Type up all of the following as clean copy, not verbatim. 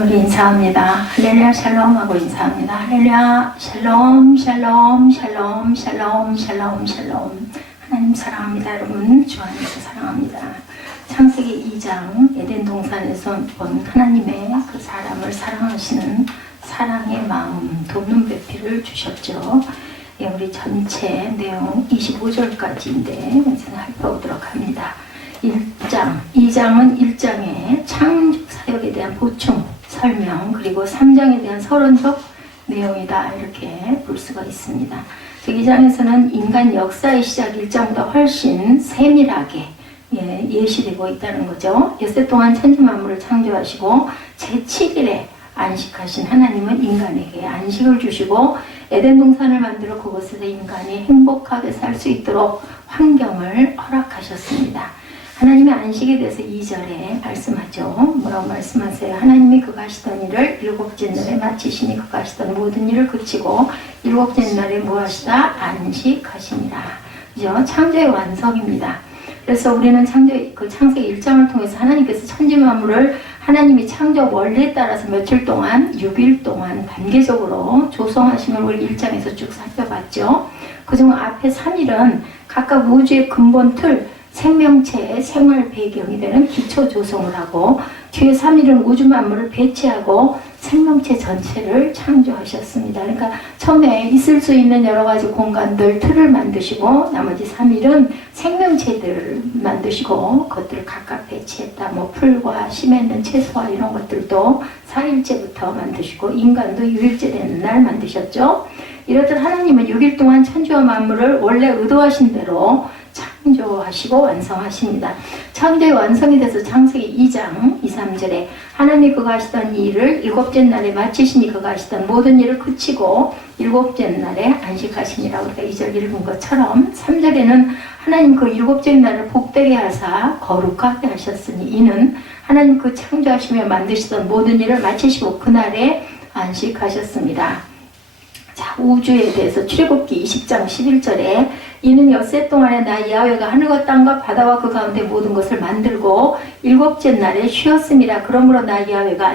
우리 인사합니다. 할렐루야 샬롬 하고 인사합니다. 할렐루야 샬롬 샬롬 샬롬 샬롬 샬롬 샬롬. 하나님 사랑합니다. 여러분 주 안에서 사랑합니다. 창세기 2장 에덴 동산에서 본 하나님의 그 사람을 사랑하시는 사랑의 마음 돕는 배필을 주셨죠. 우리 전체 내용 25절까지인데 이제는 살펴보도록 합니다. 1장, 2장은 1장의 창조 사역에 대한 보충, 설명, 그리고 3장에 대한 서론적 내용이다 이렇게 볼 수가 있습니다. 2장에서는 인간 역사의 시작 1장보다 훨씬 세밀하게 예시되고 있다는 거죠. 엿새 동안 천지 만물을 창조하시고 제7일에 안식하신 하나님은 인간에게 안식을 주시고 에덴 동산을 만들어 그곳에서 인간이 행복하게 살 수 있도록 환경을 허락하셨습니다. 하나님의 안식에 대해서 2절에 말씀하죠. 뭐라고 말씀하세요? 하나님이 그가 하시던 일을 일곱째 날에 마치시니 그가 하시던 모든 일을 그치고 일곱째 날에 무엇이다? 안식하시니라. 그죠? 창조의 완성입니다. 그래서 우리는 창세기 1장을 통해서 하나님께서 천지 만물을 하나님이 창조 원리에 따라서 며칠 동안 6일 동안 단계적으로 조성하심을 우리 1장에서 쭉 살펴봤죠. 그중 앞에 3일은 각각 우주의 근본 틀, 생명체의 생활 배경이 되는 기초 조성을 하고 뒤에 3일은 우주 만물을 배치하고 생명체 전체를 창조하셨습니다. 그러니까 처음에 있을 수 있는 여러 가지 공간들 틀을 만드시고 나머지 3일은 생명체들을 만드시고 그것들을 각각 배치했다. 뭐 풀과 심에 있는 채소와 이런 것들도 4일째부터 만드시고 인간도 6일째 되는 날 만드셨죠. 이렇듯 하나님은 6일 동안 천지와 만물을 원래 의도하신 대로 창조하시고 완성하십니다. 창조의 완성이 돼서 창세기 2장 2, 3절에 하나님이 그가 하시던 일을 일곱째 날에 마치시니 그가 하시던 모든 일을 그치고 일곱째 날에 안식하시니라. 우리가 2절 읽은 것처럼 3절에는 하나님 그 일곱째 날을 복되게 하사 거룩하게 하셨으니 이는 하나님 그 창조하시며 만드시던 모든 일을 마치시고 그날에 안식하셨습니다. 자, 우주에 대해서 출애굽기 20장 11절에 이는 엿새 동안에 나 야훼가 하늘과 땅과 바다와 그 가운데 모든 것을 만들고 일곱째 날에 쉬었음이라. 그러므로 나 야훼가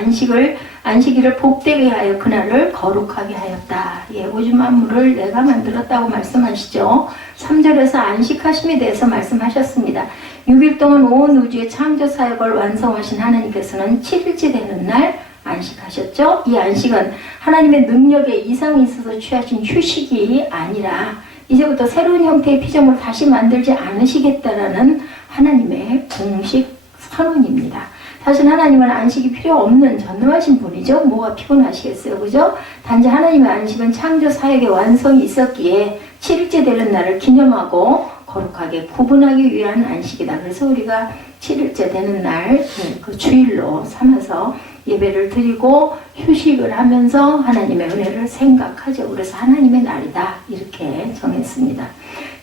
안식일을 복되게 하여 그날을 거룩하게 하였다. 우주 만물을 내가 만들었다고 말씀하시죠. 3절에서 안식하심에 대해서 말씀하셨습니다. 6일 동안 온 우주의 창조 사역을 완성하신 하나님께서는 7일째 되는 날 안식하셨죠. 이 안식은 하나님의 능력에 이상이 있어서 취하신 휴식이 아니라 이제부터 새로운 형태의 피조물을 다시 만들지 않으시겠다라는 하나님의 공식 선언입니다. 사실 하나님은 안식이 필요 없는 전능하신 분이죠. 뭐가 피곤하시겠어요, 그죠? 단지 하나님의 안식은 창조 사역의 완성이 있었기에 7일째 되는 날을 기념하고 거룩하게 구분하기 위한 안식이다. 그래서 우리가 7일째 되는 날 그 주일로 삼아서 예배를 드리고 휴식을 하면서 하나님의 은혜를 생각하죠. 그래서 하나님의 날이다 이렇게 정했습니다.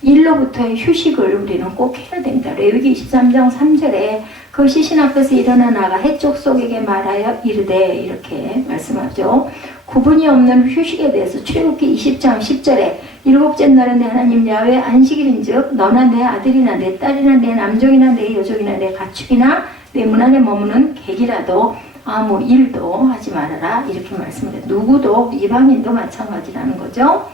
일로부터의 휴식을 우리는 꼭 해야 됩니다. 레위기 23장 3절에 그 시신 앞에서 일어나 나가 해쪽 속에게 말하여 이르되 이렇게 말씀하죠. 구분이 없는 휴식에 대해서 출애굽기 20장 10절에 일곱째 날은 내 하나님 야훼의 안식일인즉 너나 내 아들이나 내 딸이나 내 남종이나 내 여종이나 내 가축이나 내 문 안에 머무는 객이라도 아무 일도 하지 말아라 이렇게 말씀을 해요. 누구도 이방인도 마찬가지라는 거죠.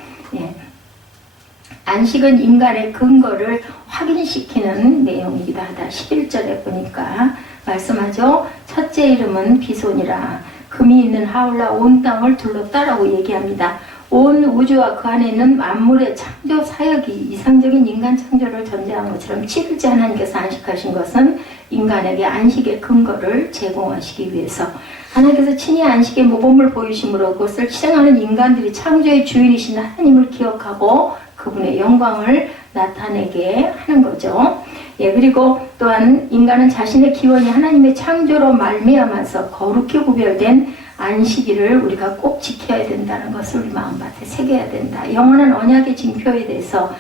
안식은 인간의 근거를 확인시키는 내용이기도 하다. 11절에 보니까 말씀하죠. 첫째 이름은 비손이라. 금이 있는 하울라 온 땅을 둘렀다라고 얘기합니다. 온 우주와 그 안에 있는 만물의 창조 사역이 이상적인 인간 창조를 전제한 것처럼 7일째 하나님께서 안식하신 것은 인간에게 안식의 근거를 제공하시기 위해서 하나님께서 친히 안식의 모범을 보이심으로 그것을 실행하는 인간들이 창조의 주인이신 하나님을 기억하고 그분의 영광을 나타내게 하는 거죠. 그리고 또한 인간은 자신의 기원이 하나님의 창조로 말미암아서 거룩히 구별된 안식일을 우리가 꼭 지켜야 된다는 것을 우리 마음밭에 새겨야 된다. 영원한 언약의 징표에 대해서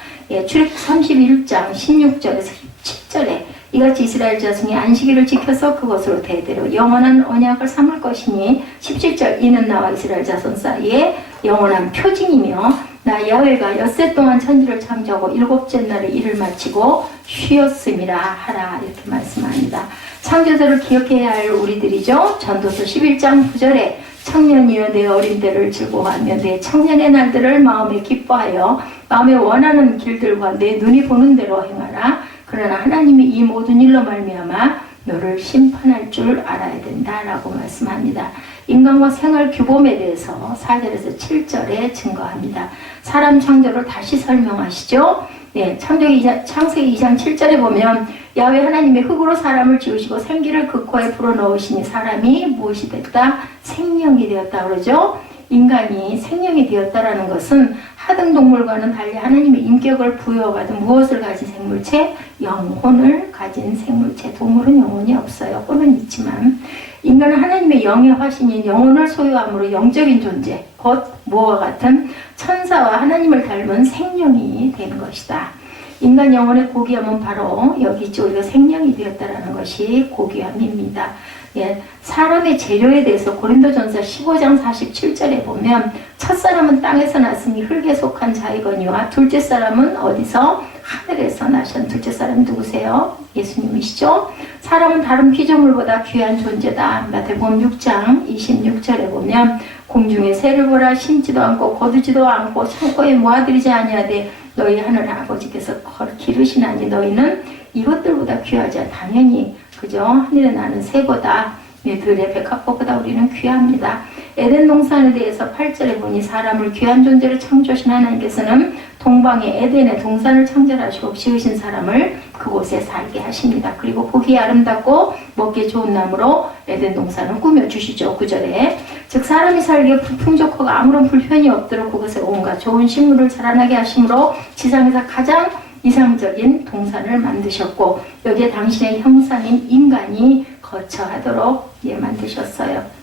출애굽기 31장 16절에서 17절에 이같이 이스라엘 자손이 안식일을 지켜서 그것으로 대대로 영원한 언약을 삼을 것이니 17절 이는 나와 이스라엘 자손 사이에 영원한 표징이며 나 야훼가 엿새 동안 천지를 창조하고 일곱째 날에 일을 마치고 쉬었음이라 하라 이렇게 말씀합니다. 창조주를 기억해야 할 우리들이죠. 전도서 11장 9절에 청년이여 내 어린 때를 즐거워하며 내 청년의 날들을 마음에 기뻐하여 마음에 원하는 길들과 내 눈이 보는 대로 행하라. 그러나 하나님이 이 모든 일로 말미암아 너를 심판할 줄 알아야 된다라고 말씀합니다. 인간과 생활 규범에 대해서 4절에서 7절에 증거합니다. 사람 창조를 다시 설명하시죠. 네, 창세기 2장 7절에 보면 야훼 하나님의 흙으로 사람을 지으시고 생기를 그 코에 불어넣으시니 사람이 무엇이 됐다? 생명이 되었다 그러죠. 인간이 생명이 되었다라는 것은 하등 동물과는 달리 하나님의 인격을 부여받은 무엇을 가진 생물체? 영혼을 가진 생물체. 동물은 영혼이 없어요. 혼은 있지만 인간은 하나님의 영의 화신인 영혼을 소유함으로 영적인 존재, 곧 무엇과 같은 천사와 하나님을 닮은 생명이 되는 것이다. 인간 영혼의 고귀함은 바로 여기 있죠. 우리가 생명이 되었다라는 것이 고귀함입니다. 예, 사람의 재료에 대해서 고린도전서 15장 47절에 보면 첫사람은 땅에서 났으니 흙에 속한 자이거니와 둘째 사람은 어디서? 하늘에서 나신 둘째 사람이 누구세요? 예수님이시죠. 사람은 다른 피조물보다 귀한 존재다. 마태복음 6장 26절에 보면 공중의 새를 보라 심지도 않고 거두지도 않고 창고에 모아들이지 아니하되 너희 하늘 아버지께서 기르시나니 너희는 이것들보다 귀하지. 당연히 그죠? 하늘에 나는 새보다 들의 백합보보다 우리는 귀합니다. 에덴 동산에 대해서 8절에 보니 사람을 귀한 존재로 창조하신 하나님께서는 동방의 에덴의 동산을 창조하시고 지으신 사람을 그곳에 살게 하십니다. 그리고 보기에 아름답고 먹기에 좋은 나무로 에덴 동산을 꾸며주시죠. 9절에 즉 사람이 살기에 풍족하고 아무런 불편이 없도록 그곳에 온갖 좋은 식물을 자라나게 하심으로 지상에서 가장 이상적인 동산을 만드셨고 여기에 당신의 형상인 인간이 거처하도록 만드셨어요.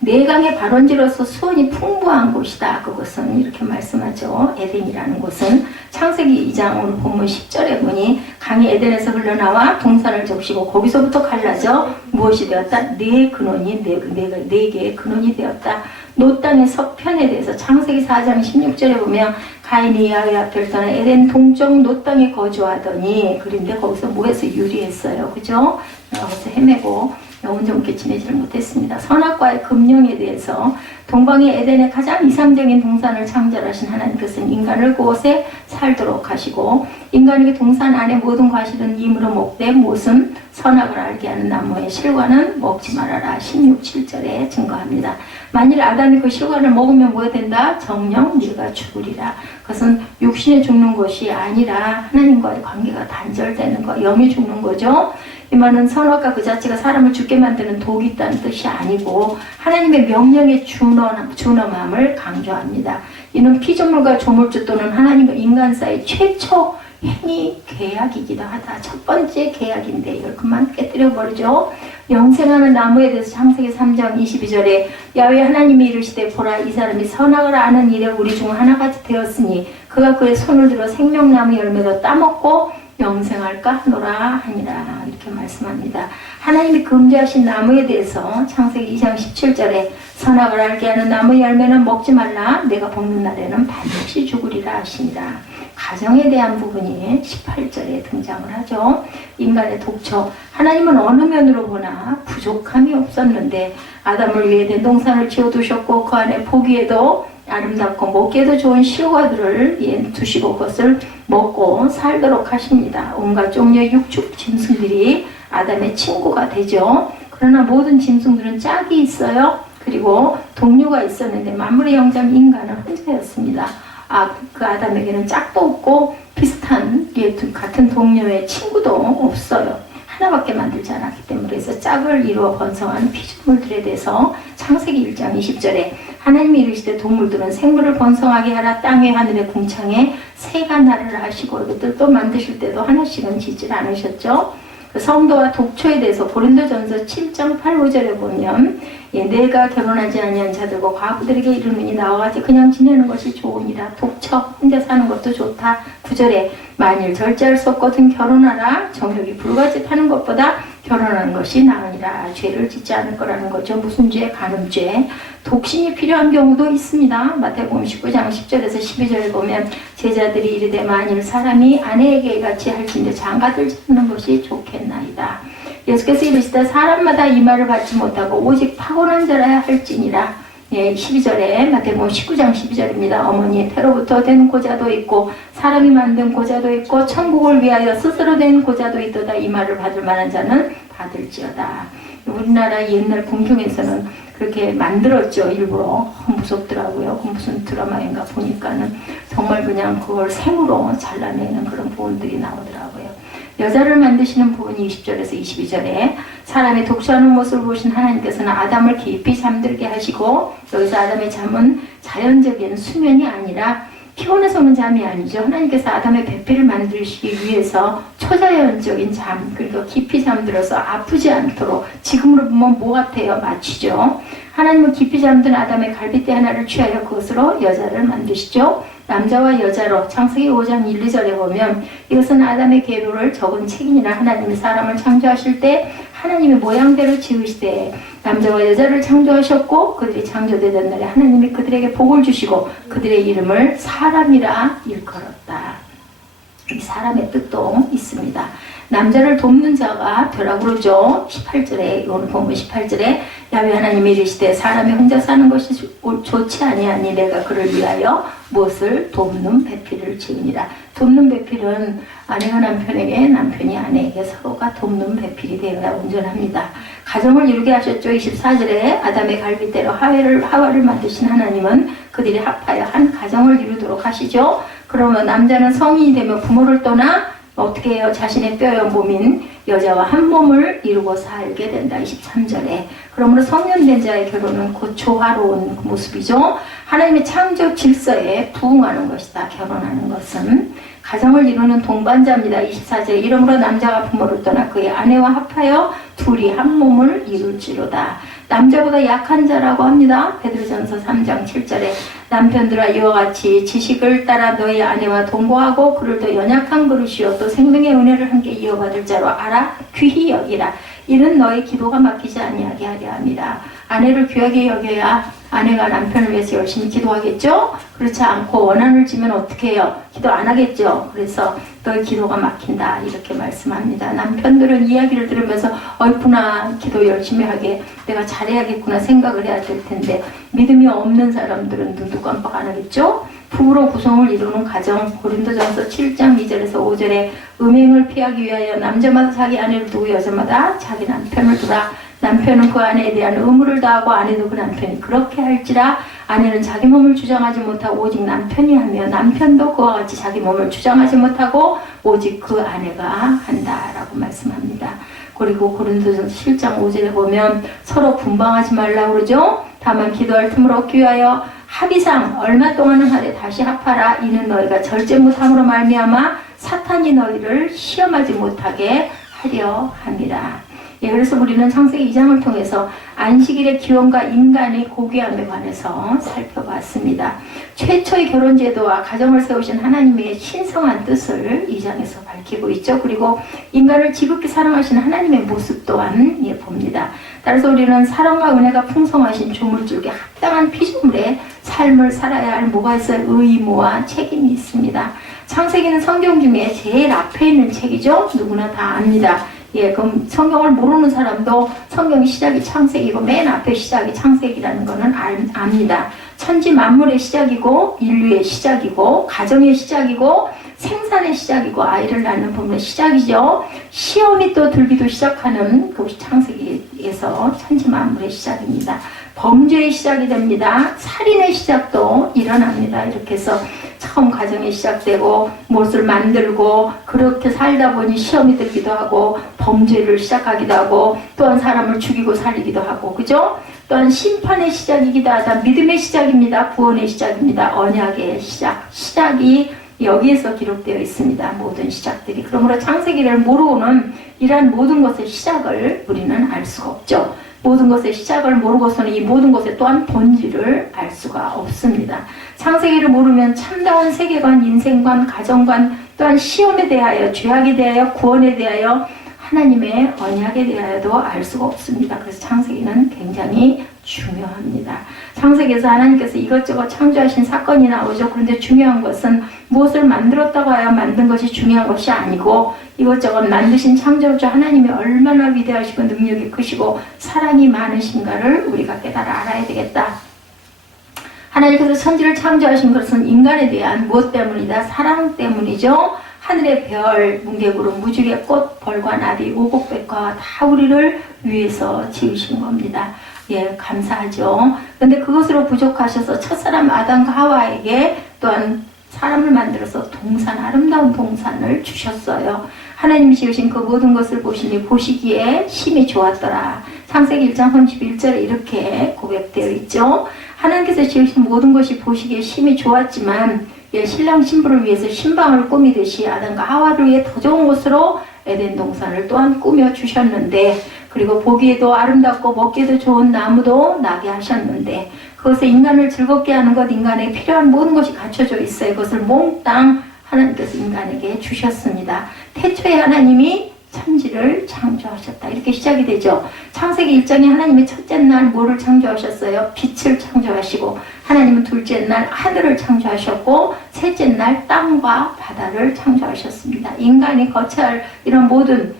내강의 발원지로서 수원이 풍부한 곳이다. 그것은 이렇게 말씀하죠. 에덴이라는 곳은 창세기 2장 오늘 본문 10절에 보니 강이 에덴에서 흘러나와 동산을 적시고 거기서부터 갈라져 무엇이 되었다? 네 근원이 네 개의 근원이 되었다. 노 땅의 서편에 대해서 창세기 4장 16절에 보면 가인이 야훼 앞을 떠나 에덴 동쪽 노 땅에 거주하더니 그런데 거기서 뭐해서 유리했어요. 그죠? 거기서 헤매고 온전케 지내지를 못했습니다. 선악과의 금령에 대해서 동방의 에덴의 가장 이상적인 동산을 창조하신 하나님께서는 인간을 그곳에 살도록 하시고 인간에게 동산 안에 모든 과실은 임으로 먹되 못은 선악을 알게 하는 나무의 실과는 먹지 말아라. 16, 7절에 증거합니다. 만일 아담이 그 실과를 먹으면 뭐가 된다? 정녕 네가 죽으리라. 그것은 육신이 죽는 것이 아니라 하나님과의 관계가 단절되는 것, 영이 죽는 거죠. 이 말은 선악과 그 자체가 사람을 죽게 만드는 독이 있다는 뜻이 아니고 하나님의 명령의 준엄함을 강조합니다. 이는 피조물과 조물주 또는 하나님과 인간 사이 최초 행위 계약이기도 하다. 첫 번째 계약인데 이걸 그만 깨뜨려버리죠. 영생하는 나무에 대해서 창세기 3장 22절에 야훼 하나님이 이르시되 보라 이 사람이 선악을 아는 일에 우리 중 하나같이 되었으니 그가 그의 손을 들어 생명나무 열매도 따먹고 영생할까 하노라 하니라. 이렇게 말씀합니다. 하나님이 금지하신 나무에 대해서 창세기 2장 17절에 선악을 알게 하는 나무 열매는 먹지 말라. 내가 먹는 날에는 반드시 죽으리라 하시니라. 가정에 대한 부분이 18절에 등장을 하죠. 인간의 독처. 하나님은 어느 면으로 보나 부족함이 없었는데 아담을 위해 된 동산을 지어두셨고 그 안에 보기에도 아름답고 먹기에도 좋은 실과들을 두시고 그것을 먹고 살도록 하십니다. 온갖 종류의 육축 짐승들이 아담의 친구가 되죠. 그러나 모든 짐승들은 짝이 있어요. 그리고 동료가 있었는데 만물의 영장 인간은 혼자였습니다. 그 아담에게는 짝도 없고 비슷한 같은 동료의 친구도 없어요. 하나밖에 만들지 않았기 때문에 그래서 짝을 이루어 번성하는 피조물들에 대해서 창세기 1장 20절에 하나님이 이르시되 동물들은 생물을 번성하게 하라. 땅에 하늘에 궁창에 새가 나르라 하시고 이것들 또 만드실 때도 하나씩은 짓질 않으셨죠. 그 성도와 독초에 대해서 고린도전서 7장 8, 5절에 보면 내가 결혼하지 아니한 자들과 과부들에게 이르노니 나와 같이 그냥 지내는 것이 좋으니라. 독처 혼자 사는 것도 좋다. 9절에 만일 절제할 수 없거든 결혼하라. 정욕이 불가짓하는 것보다 결혼하는 것이 나으니라. 죄를 짓지 않을 거라는 거죠. 무슨 죄? 간음죄. 독신이 필요한 경우도 있습니다. 마태복음 19장 10절에서 12절에 보면 제자들이 이르되 만일 사람이 아내에게 같이 할진대 장가들지 않는 것이 좋겠나이다. 예수께서 이르시되 사람마다 이 말을 받지 못하고 오직 타고난 자라야 할지니라. 예, 12절에 마태복음 19장 12절입니다. 어머니의 태로부터 된 고자도 있고 사람이 만든 고자도 있고 천국을 위하여 스스로 된 고자도 있도다. 이 말을 받을 만한 자는 받을지어다. 우리나라 옛날 궁중에서는 그렇게 만들었죠. 일부러. 무섭더라고요. 무슨 드라마인가 보니까는 정말 그냥 그걸 생으로 잘라내는 그런 부분들이 나오더라고요. 여자를 만드시는 부분이 20절에서 22절에 사람이 독수하는 모습을 보신 하나님께서는 아담을 깊이 잠들게 하시고, 여기서 아담의 잠은 자연적인 수면이 아니라 피곤해서 오는 잠이 아니죠. 하나님께서 아담의 배필을 만드시기 위해서 초자연적인 잠, 그러니까 깊이 잠들어서 아프지 않도록, 지금으로 보면 뭐 같아요? 마취죠. 하나님은 깊이 잠든 아담의 갈빗대 하나를 취하여 그것으로 여자를 만드시죠. 남자와 여자로 창세기 5장 1, 2절에 보면 이것은 아담의 계로를 적은 책이니라. 하나님이 사람을 창조하실 때 하나님의 모양대로 지으시되 남자와 여자를 창조하셨고 그들이 창조되던 날에 하나님이 그들에게 복을 주시고 그들의 이름을 사람이라 일컬었다. 이 사람의 뜻도 있습니다. 남자를 돕는 자가 되라고 그러죠. 18절에, 오늘 보면 18절에 야훼 하나님이 이르시되 사람이 혼자 사는 것이 좋지 아니하니 내가 그를 위하여 무엇을 돕는 배필을 지으니라. 돕는 배필은 아내가 남편에게, 남편이 아내에게 서로가 돕는 배필이 되어야 온전합니다. 가정을 이루게 하셨죠. 24절에 아담의 갈빗대로 하와를 만드신 하나님은 그들이 합하여 한 가정을 이루도록 하시죠. 그러면 남자는 성인이 되면 부모를 떠나 어떻게 해요? 자신의 뼈와 몸인 여자와 한 몸을 이루고 살게 된다. 23절에. 그러므로 성년된 자의 결혼은 곧 조화로운 모습이죠. 하나님의 창조 질서에 부응하는 것이다. 결혼하는 것은. 가정을 이루는 동반자입니다. 24절에 이러므로 남자가 부모를 떠나 그의 아내와 합하여 둘이 한 몸을 이룰지로다. 남자보다 약한 자라고 합니다. 베드로전서 3장 7절에 남편들아 이와 같이 지식을 따라 너희 아내와 동거하고 그를 더 연약한 그릇이요 또 생명의 은혜를 함께 이어받을 자로 알아 귀히 여기라. 이는 너희 기도가 막히지 아니하게 하려 함이라. 아내를 귀하게 여겨야 아내가 남편을 위해서 열심히 기도하겠죠? 그렇지 않고 원한을 지면 어떻게 해요? 기도 안 하겠죠? 그래서 너희 기도가 막힌다 이렇게 말씀합니다. 남편들은 이야기를 들으면서 어이구나 기도 열심히 하게 내가 잘해야겠구나 생각을 해야 될 텐데 믿음이 없는 사람들은 눈도 깜빡 안 하겠죠? 부부로 구성을 이루는 가정, 고린도전서 7장 2절에서 5절에 음행을 피하기 위하여 남자마다 자기 아내를 두고 여자마다 자기 남편을 두라. 남편은 그 아내에 대한 의무를 다하고 아내도 그 남편이 그렇게 할지라. 아내는 자기 몸을 주장하지 못하고 오직 남편이 하며 남편도 그와 같이 자기 몸을 주장하지 못하고 오직 그 아내가 한다라고 말씀합니다. 그리고 고린도전서 7장 5절에 보면 서로 분방하지 말라고 그러죠. 다만 기도할 틈을 얻기 위하여 합의상 얼마 동안은 하되 다시 합하라. 이는 너희가 절제 못함으로 말미암아 사탄이 너희를 시험하지 못하게 하려 함이라. 예, 그래서 우리는 창세기 2장을 통해서 안식일의 기원과 인간의 고귀함에 관해서 살펴봤습니다. 최초의 결혼제도와 가정을 세우신 하나님의 신성한 뜻을 2장에서 밝히고 있죠. 그리고 인간을 지극히 사랑하신 하나님의 모습 또한 봅니다. 따라서 우리는 사랑과 은혜가 풍성하신 조물주에게 합당한 피조물의 삶을 살아야 할 뭐가 있어요? 의무와 책임이 있습니다. 창세기는 성경 중에 제일 앞에 있는 책이죠. 누구나 다 압니다. 예, 그럼 성경을 모르는 사람도 성경의 시작이 창세기고 맨 앞에 시작이 창세기라는 거는 압니다. 천지 만물의 시작이고 인류의 시작이고 가정의 시작이고 생산의 시작이고 아이를 낳는 부분의 시작이죠. 시험이 또 들기도 시작하는 그것이 창세기에서 천지 만물의 시작입니다. 범죄의 시작이 됩니다. 살인의 시작도 일어납니다. 이렇게 해서 처음 가정이 시작되고 무엇을 만들고 그렇게 살다 보니 시험이 들기도 하고 범죄를 시작하기도 하고 또한 사람을 죽이고 살리기도 하고 그죠? 또한 심판의 시작이기도 하다. 믿음의 시작입니다. 구원의 시작입니다. 언약의 시작이 여기에서 기록되어 있습니다. 모든 시작들이. 그러므로 창세기를 모르고는 이러한 모든 것의 시작을 우리는 알 수가 없죠. 모든 것의 시작을 모르고서는 이 모든 것의 또한 본질을 알 수가 없습니다. 창세기를 모르면 참다운 세계관, 인생관, 가정관, 또한 시험에 대하여, 죄악에 대하여, 구원에 대하여, 하나님의 언약에 대하여도 알 수가 없습니다. 그래서 창세기는 굉장히 중요합니다. 창세기에서 하나님께서 이것저것 창조하신 사건이 나오죠. 그런데 중요한 것은 무엇을 만들었다고 하여 만든 것이 중요한 것이 아니고 이것저것 만드신 창조주 하나님이 얼마나 위대하시고 능력이 크시고 사랑이 많으신가를 우리가 깨달아 알아야 되겠다. 하나님께서 천지를 창조하신 것은 인간에 대한 무엇 때문이다? 사랑 때문이죠. 하늘의 별, 뭉게구름, 무지개 꽃, 벌과 나비, 오곡백과 다 우리를 위해서 지으신 겁니다. 예, 감사하죠. 근데 그것으로 부족하셔서 첫사람 아담과 하와에게 또한 사람을 만들어서 동산, 아름다운 동산을 주셨어요. 하나님 지으신 그 모든 것을 보시니 보시기에 심히 좋았더라. 창세기 1장 31절에 이렇게 고백되어 있죠. 하나님께서 지으신 모든 것이 보시기에 심히 좋았지만 예, 신랑 신부를 위해서 신방을 꾸미듯이 아담과 하와를 위해 더 좋은 곳으로 에덴 동산을 또한 꾸며 주셨는데 그리고 보기에도 아름답고 먹기에도 좋은 나무도 나게 하셨는데 그것을 인간을 즐겁게 하는 것, 인간에게 필요한 모든 것이 갖춰져 있어요. 그것을 몽땅 하나님께서 인간에게 주셨습니다. 태초에 하나님이 천지를 창조하셨다. 이렇게 시작이 되죠. 창세기 1장에 하나님이 첫째 날 뭐를 창조하셨어요? 빛을 창조하시고 하나님은 둘째 날 하늘을 창조하셨고 셋째 날 땅과 바다를 창조하셨습니다. 인간이 거쳐야 할 이런 모든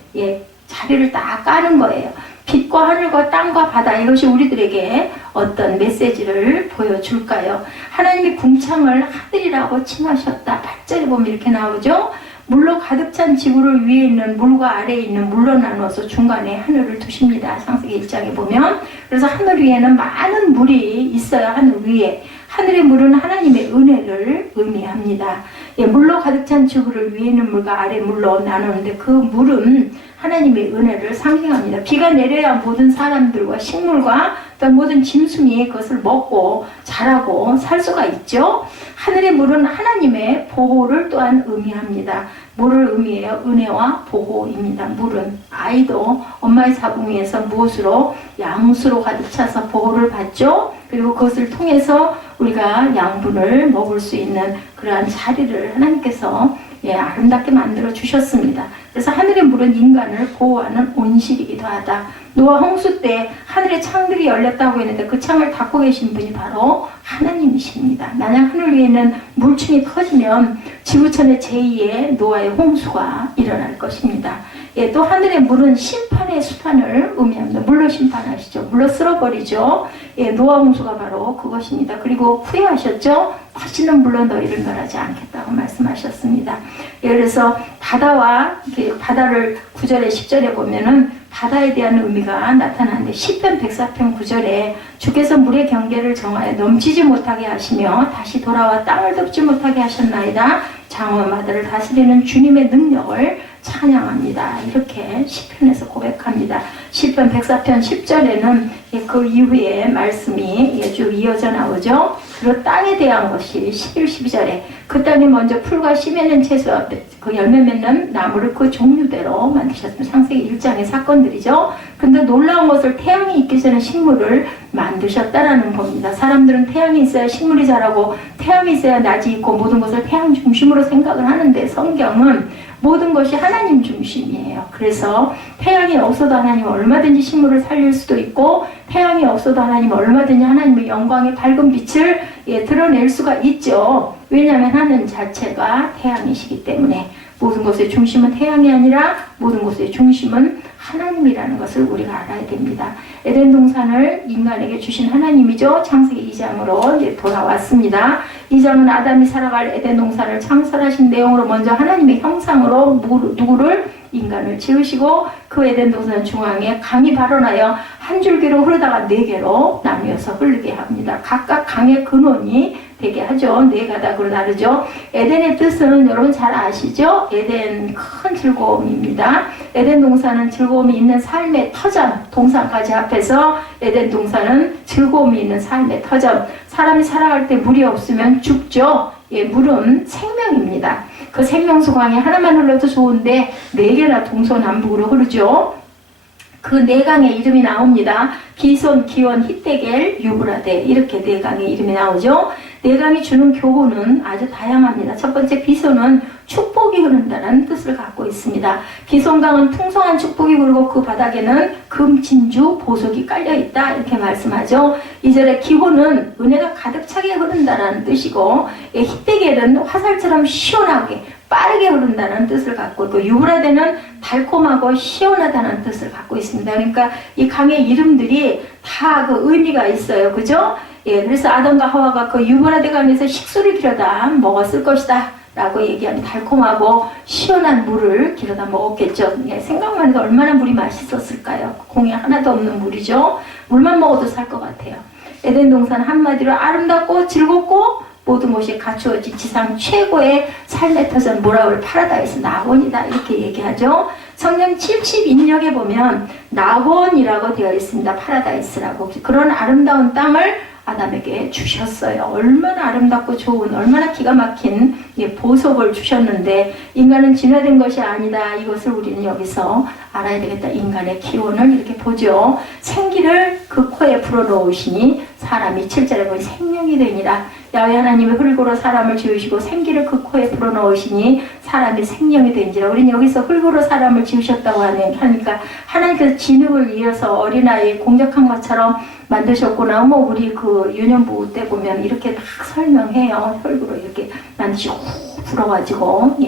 자리를 다 까는 거예요. 빛과 하늘과 땅과 바다 이것이 우리들에게 어떤 메시지를 보여줄까요? 하나님이 궁창을 하늘이라고 칭하셨다. 8절에 보면 이렇게 나오죠. 물로 가득 찬 지구를 위에 있는 물과 아래에 있는 물로 나누어서 중간에 하늘을 두십니다. 창세기 1장에 보면. 그래서 하늘 위에는 많은 물이 있어요. 하늘 위에. 하늘의 물은 하나님의 은혜를 의미합니다. 예, 물로 가득 찬 지구를 위에 있는 물과 아래 물로 나누는데 그 물은 하나님의 은혜를 상징합니다. 비가 내려야 모든 사람들과 식물과 또 모든 짐승이 그것을 먹고 자라고 살 수가 있죠. 하늘의 물은 하나님의 보호를 또한 의미합니다. 뭐를 의미해요? 은혜와 보호입니다. 물은 아이도 엄마의 자궁 위에서 무엇으로? 양수로 가득 차서 보호를 받죠. 그리고 그것을 통해서 우리가 양분을 먹을 수 있는 그러한 자리를 하나님께서 아름답게 만들어 주셨습니다. 그래서 하늘의 물은 인간을 보호하는 온실이기도 하다. 노아 홍수 때 하늘의 창들이 열렸다고 했는데 그 창을 닫고 계신 분이 바로 하나님이십니다. 만약 하늘 위에는 물층이 터지면 지구촌의 제2의 노아의 홍수가 일어날 것입니다. 예, 또 하늘의 물은 심판의 수단을 의미합니다. 물로 심판하시죠. 물로 쓸어버리죠. 예, 노아 홍수가 바로 그것입니다. 그리고 후회하셨죠. 다시는 물로 너희를 멸하지 않겠다고 말씀하셨습니다. 예, 그래서 바다를 9절에 10절에 보면은 바다에 대한 의미가 나타나는데 시편 104편 9절에 주께서 물의 경계를 정하여 넘치지 못하게 하시며 다시 돌아와 땅을 덮지 못하게 하셨나이다. 장엄한 바다를 다스리는 주님의 능력을 찬양합니다. 이렇게 시편에서 고백합니다. 시편 104편 10절에는 그 이후에 말씀이 쭉 이어져 나오죠. 그리고 땅에 대한 것이 11, 12절에 그 땅에 먼저 풀과 씨 맺는 채소와 그 열매 맺는 나무를 그 종류대로 만드셨습니다. 창세기 1장의 사건들이죠. 근데 놀라운 것을 태양이 있기 전에 식물을 만드셨다라는 겁니다. 사람들은 태양이 있어야 식물이 자라고 태양이 있어야 낮이 있고 모든 것을 태양 중심으로 생각을 하는데 성경은 모든 것이 하나님 중심이에요. 그래서 태양이 없어도 하나님은 얼마든지 식물을 살릴 수도 있고 태양이 없어도 하나님은 얼마든지 하나님의 영광의 밝은 빛을 드러낼 수가 있죠. 왜냐하면 하나님 자체가 태양이시기 때문에 모든 것의 중심은 태양이 아니라 모든 것의 중심은 하나님이라는 것을 우리가 알아야 됩니다. 에덴 동산을 인간에게 주신 하나님이죠. 창세기 2장으로 돌아왔습니다. 2장은 아담이 살아갈 에덴 동산을 창설하신 내용으로 먼저 하나님의 형상으로 누구를? 인간을 지으시고 그 에덴 동산 중앙에 강이 발원하여 한 줄기로 흐르다가 네 개로 나뉘어서 흐르게 합니다. 각각 강의 근원이 되게 하죠. 네 가닥으로 나르죠. 에덴의 뜻은 여러분 잘 아시죠? 에덴 큰 즐거움입니다. 에덴 동산은 즐거움이 있는 삶의 터전, 동산까지 합해서 에덴 동산은 즐거움이 있는 삶의 터전. 사람이 살아갈 때 물이 없으면 죽죠. 물은 생명입니다. 그 생명수 강이 하나만 흘러도 좋은데 네 개나 동서남북으로 흐르죠. 그 네 강의 이름이 나옵니다. 기손, 기원, 히데겔, 유브라데 이렇게 네 강의 이름이 나오죠. 네 강이 주는 교훈은 아주 다양합니다. 첫 번째 기손은 축복이 흐른다는 뜻을 갖고 있습니다. 기손강은 풍성한 축복이 흐르고 그 바닥에는 금, 진주, 보석이 깔려있다 이렇게 말씀하죠. 2절에 기호는 은혜가 가득 차게 흐른다는 뜻이고 히데겔은 화살처럼 시원하게 빠르게 흐른다는 뜻을 갖고 있고 유브라데는 달콤하고 시원하다는 뜻을 갖고 있습니다. 그러니까 이 강의 이름들이 다 그 의미가 있어요. 그죠? 예, 그래서 아담과 하와가 그 유브라데 강에서 식수를 길어다 먹었을 것이다 라고 얘기하면 달콤하고 시원한 물을 길어다 먹었겠죠. 예, 생각만 해도 얼마나 물이 맛있었을까요? 공이 하나도 없는 물이죠. 물만 먹어도 살 것 같아요. 에덴 동산 한마디로 아름답고 즐겁고 모든 것이 갖추어진 지상 최고의 삶의 터전 뭐라고 파라다이스 낙원이다 이렇게 얘기하죠. 성경 70인역에 보면 낙원이라고 되어 있습니다. 파라다이스라고. 그런 아름다운 땅을 아담에게 주셨어요. 얼마나 아름답고 좋은, 얼마나 기가 막힌 보석을 주셨는데 인간은 진화된 것이 아니다. 이것을 우리는 여기서 알아야 되겠다. 인간의 기원을 이렇게 보죠. 생기를 그 코에 불어넣으시니 사람이 7절에 보니 생명이 되니라. 야훼 하나님의 흙으로 사람을 지으시고 생기를 그 코에 불어넣으시니 사람이 생명이 되니라. 우리는 여기서 흙으로 사람을 지으셨다고 하니까 하나님께서 진흙을 이어서 어린아이 공작한 것처럼 만드셨구나. 뭐 우리 그 유년부 때 보면 이렇게 막 설명해요. 흙으로 이렇게 만드시고 후 불어가지고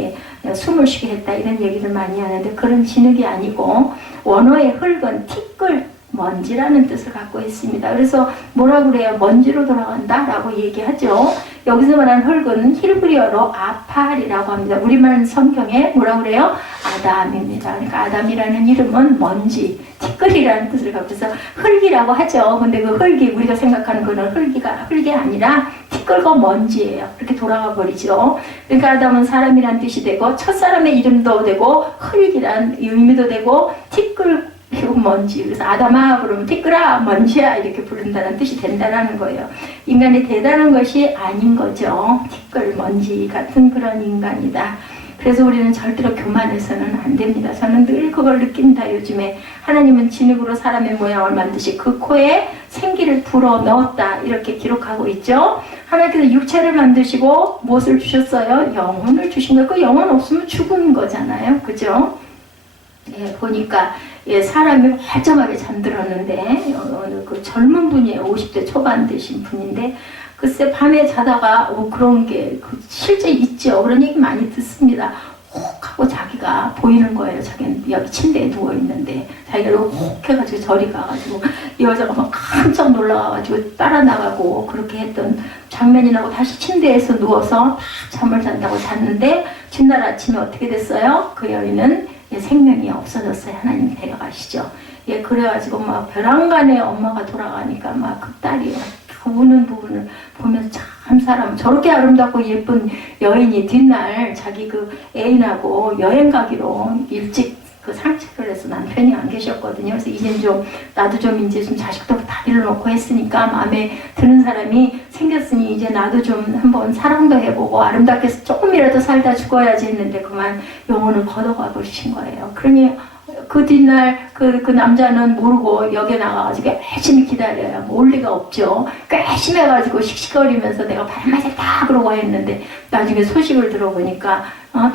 숨을 쉬게 했다 이런 얘기를 많이 하는데 그런 진흙이 아니고 원어의 흙은 티끌 먼지라는 뜻을 갖고 있습니다. 그래서 뭐라 그래요? 먼지로 돌아간다 라고 얘기하죠. 여기서 말하는 흙은 히브리어로 아팔이라고 합니다. 우리말 성경에 뭐라 그래요? 아담입니다. 그러니까 아담이라는 이름은 먼지, 티끌이라는 뜻을 갖고 있어서 흙이라고 하죠. 근데 그 흙이 우리가 생각하는 그런 흙이 아니라 티끌과 먼지예요. 그렇게 돌아가 버리죠. 그러니까 아담은 사람이란 뜻이 되고 첫사람의 이름도 되고 흙이란 의미도 되고 티끌 먼지. 그래서 아담아 그러면 티끌아 먼지야 이렇게 부른다는 뜻이 된다는 거예요. 인간이 대단한 것이 아닌 거죠. 티끌 먼지 같은 그런 인간이다. 그래서 우리는 절대로 교만해서는 안 됩니다. 저는 늘 그걸 느낀다. 요즘에 하나님은 진흙으로 사람의 모양을 만드시 그 코에 생기를 불어 넣었다 이렇게 기록하고 있죠. 하나님께서 육체를 만드시고 무엇을 주셨어요? 영혼을 주신 거예요. 그 영혼 없으면 죽은 거잖아요. 그죠? 예, 보니까 사람이 멀쩡하게 잠들었는데 어느 그 젊은 분이에요. 50대 초반 되신 분인데 글쎄 밤에 자다가 그런 게 실제 있죠. 그런 얘기 많이 듣습니다. 혹 하고 자기가 보이는 거예요. 자기는 여기 침대에 누워있는데 자기가 혹 해가지고 저리 가가지고 이 여자가 막 깜짝 놀라가지고 따라 나가고 그렇게 했던 장면이 나고 다시 침대에서 누워서 다 잠을 잔다고 잤는데 전날 아침에 어떻게 됐어요? 그 여인은 생명이 없어졌어요. 하나님 데려가시죠. 그래가지고 막 벼랑간에 엄마가 돌아가니까 막 그 딸이 우는 부분을 보면서 참 사람 저렇게 아름답고 예쁜 여인이 뒷날 자기 그 애인하고 여행 가기로 일찍 그 상책을 해서 남편이 안 계셨거든요. 그래서 이젠 좀 나도 좀 이제 좀 자식도 다리를 놓고 했으니까 마음에 드는 사람이 생겼으니 이제 나도 좀 한번 사랑도 해보고 아름답게 조금이라도 살다 죽어야지 했는데 그만 영혼을 걷어가 버리신 거예요. 그러니 그 뒷날 그 남자는 모르고 역에 나가가지고 열심히 기다려요. 올 리가 없죠. 괘씸해가지고 씩씩거리면서 내가 발맞았다 그러고 했는데 나중에 소식을 들어보니까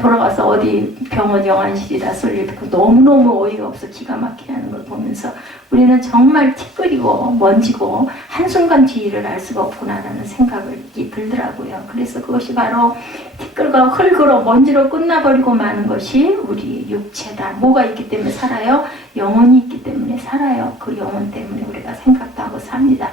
돌아가서 어디 병원 영안실이다 소리를 듣고 너무너무 어이가 없어 기가 막히게 하는 걸 보면서 우리는 정말 티끌이고 먼지고 한순간 뒤를 알 수가 없구나라는 생각이 들더라고요. 그래서 그것이 바로 티끌과 흙으로 먼지로 끝나버리고 마는 것이 우리 육체다. 뭐가 있기 때문에 살아요? 영혼이 있기 때문에 살아요. 그 영혼 때문에 우리가 생각도 하고 삽니다.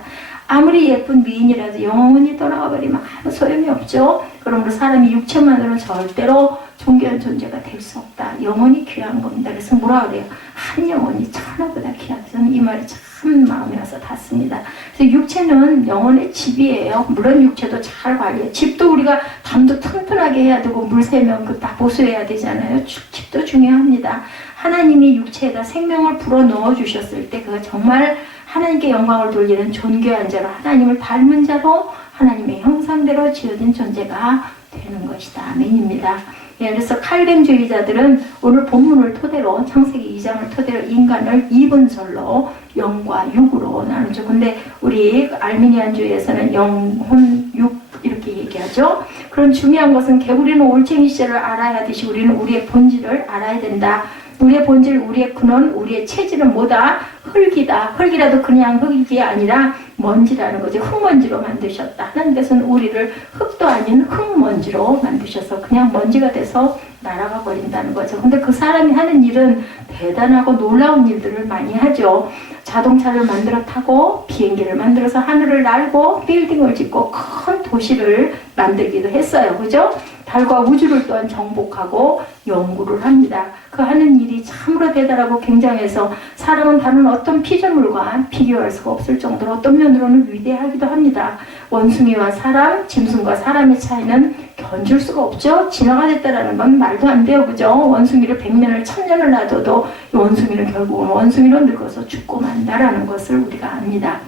아무리 예쁜 미인이라도 영혼이 떠나가 버리면 아무 소용이 없죠. 그러므로 사람이 육체만으로는 절대로 존귀한 존재가 될 수 없다. 영혼이 귀한 겁니다. 그래서 뭐라 그래요? 한 영혼이 천하보다 귀하다. 저는 이 말이 참 마음에 와서 닿습니다. 그래서 육체는 영혼의 집이에요. 물론 육체도 잘 관리해. 집도 우리가 담도 튼튼하게 해야 되고 물 새면 그 다 보수해야 되잖아요. 집도 중요합니다. 하나님이 육체에다 생명을 불어 넣어 주셨을 때 그가 정말 하나님께 영광을 돌리는 존귀한 자로 하나님을 닮은 자로 하나님의 형상대로 지어진 존재가 되는 것이다. 아멘입니다. 예, 그래서 칼뱅주의자들은 오늘 본문을 토대로 창세기 2장을 토대로 인간을 이분설로 영과 육으로 나누죠. 근데 우리 알미니안주의에서는 영혼, 육 이렇게 얘기하죠. 그런 중요한 것은 개구리는 올챙이 시절을 알아야 하듯이 우리는 우리의 본질을 알아야 된다. 우리의 본질, 우리의 근원, 우리의 체질은 뭐다? 흙이다. 흙이라도 그냥 흙이 아니라 먼지라는 거죠. 흙먼지로 만드셨다. 하나님께서는 우리를 흙도 아닌 흙먼지로 만드셔서 그냥 먼지가 돼서 날아가 버린다는 거죠. 근데 그 사람이 하는 일은 대단하고 놀라운 일들을 많이 하죠. 자동차를 만들어 타고 비행기를 만들어서 하늘을 날고 빌딩을 짓고 큰 도시를 만들기도 했어요. 그죠? 달과 우주를 또한 정복하고 연구를 합니다. 그 하는 일이 참으로 대단하고 굉장해서 사람은 다른 어떤 피조물과 비교할 수가 없을 정도로 어떤 면으로는 위대하기도 합니다. 원숭이와 사람, 짐승과 사람의 차이는 견줄 수가 없죠. 진화가 됐다라는 건 말도 안 돼요. 그죠? 원숭이를 100년을 1000년을 놔둬도 원숭이는 결국은 원숭이로 늙어서 죽고 만다라는 것을 우리가 압니다.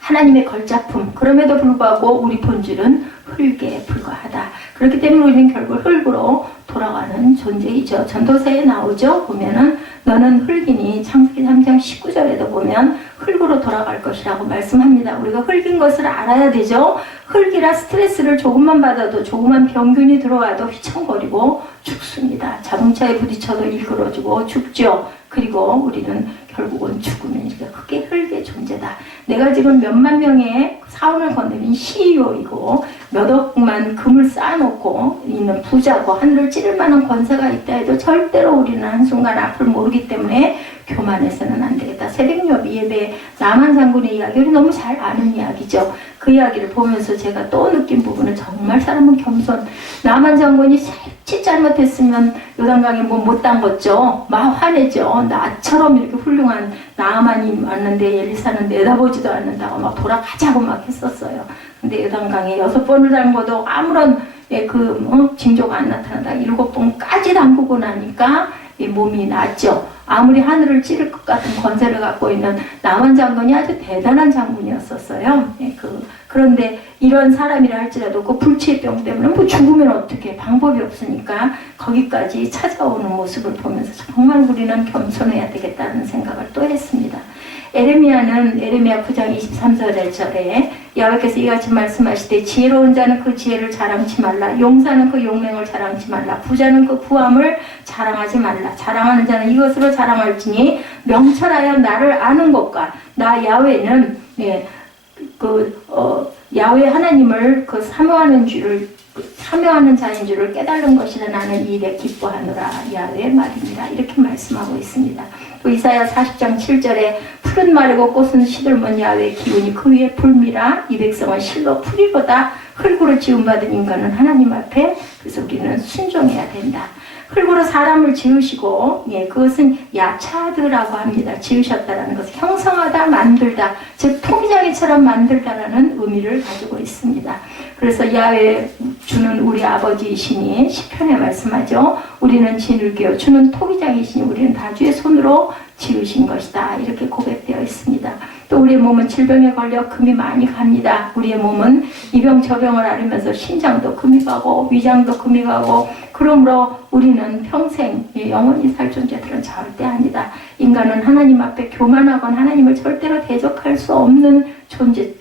하나님의 걸작품, 그럼에도 불구하고 우리 본질은 흙에 불과하다. 그렇기 때문에 우리는 결국 흙으로 돌아가는 존재이죠. 전도서에 나오죠. 보면은 너는 흙이니 창세기 3장 19절에도 보면 흙으로 돌아갈 것이라고 말씀합니다. 우리가 흙인 것을 알아야 되죠. 흙이라 스트레스를 조금만 받아도 조그만 병균이 들어와도 휘청거리고 죽습니다. 자동차에 부딪혀도 일그러지고 죽죠. 그리고 우리는 결국은 죽으면 이게 흙의 존재다. 내가 지금 몇만 명의 사원을 거느린 CEO이고 몇 억만 금을 쌓아놓고 있는 부자고 하늘을 찌를 만한 권세가 있다 해도 절대로 우리는 한순간 앞을 모르기 때문에 교만해서는 안 되겠다. 새벽녘 예배 나만 장군의 이야기, 우리 너무 잘 아는 이야기죠. 그 이야기를 보면서 제가 또 느낀 부분은 정말 사람은 겸손. 나만 장군이 살짝 잘못했으면 요단강에 뭐 못 담궜죠. 막 화내죠. 나처럼 이렇게 훌륭한 나만이 왔는데 엘리사는 내다보지도 않는다고 막 돌아가자고 막 했었어요. 근데 요단강에 6번을 담궈도 아무런 징조가 안 나타난다. 7번까지 담그고 나니까 몸이 낫죠. 아무리 하늘을 찌를 것 같은 권세를 갖고 있는 나만 장군이 아주 대단한 장군이었었어요. 그런데 이런 사람이라 할지라도 그 불치병 때문에 뭐 죽으면 어떻게 방법이 없으니까 거기까지 찾아오는 모습을 보면서 정말 우리는 겸손해야 되겠다는 생각을 또 했습니다. 에레미야 9장 23절에 여호와께서 이같이 말씀하시되 지혜로운 자는 그 지혜를 자랑치 말라. 용사는 그 용맹을 자랑치 말라. 부자는 그 부함을 자랑하지 말라. 자랑하는 자는 이것으로 자랑할지니 명철하여 나를 아는 것과 나 야훼는 야훼 하나님을 사모하는 자인 줄을 깨달은 것이라. 나는 이 일에 기뻐하노라. 야훼의 말입니다. 이렇게 말씀하고 있습니다. 또 이사야 40장 7절에 풀은 마르고 꽃은 시들면 야훼의 기운이 그 위에 불미라. 이 백성은 실로 풀이보다 흙으로 지음받은 인간은 하나님 앞에, 그래서 우리는 순종해야 된다. 흙으로 사람을 지으시고, 그것은 야차드라고 합니다. 지으셨다라는 것은 형성하다, 만들다, 즉 토기장이처럼 만들다라는 의미를 가지고 있습니다. 그래서 야훼 주는 우리 아버지이시니 시편에 말씀하죠. 우리는 진흙이요 주는 토기장이시니 우리는 다 주의 손으로 지으신 것이다. 이렇게 고백되어 있습니다. 또 우리의 몸은 질병에 걸려 금이 많이 갑니다. 우리의 몸은 이병 저병을 앓으면서 신장도 금이 가고 위장도 금이 가고, 그러므로 우리는 평생 영원히 살 존재들은 절대 아니다. 인간은 하나님 앞에 교만하거나 하나님을 절대로 대적할 수 없는 존재,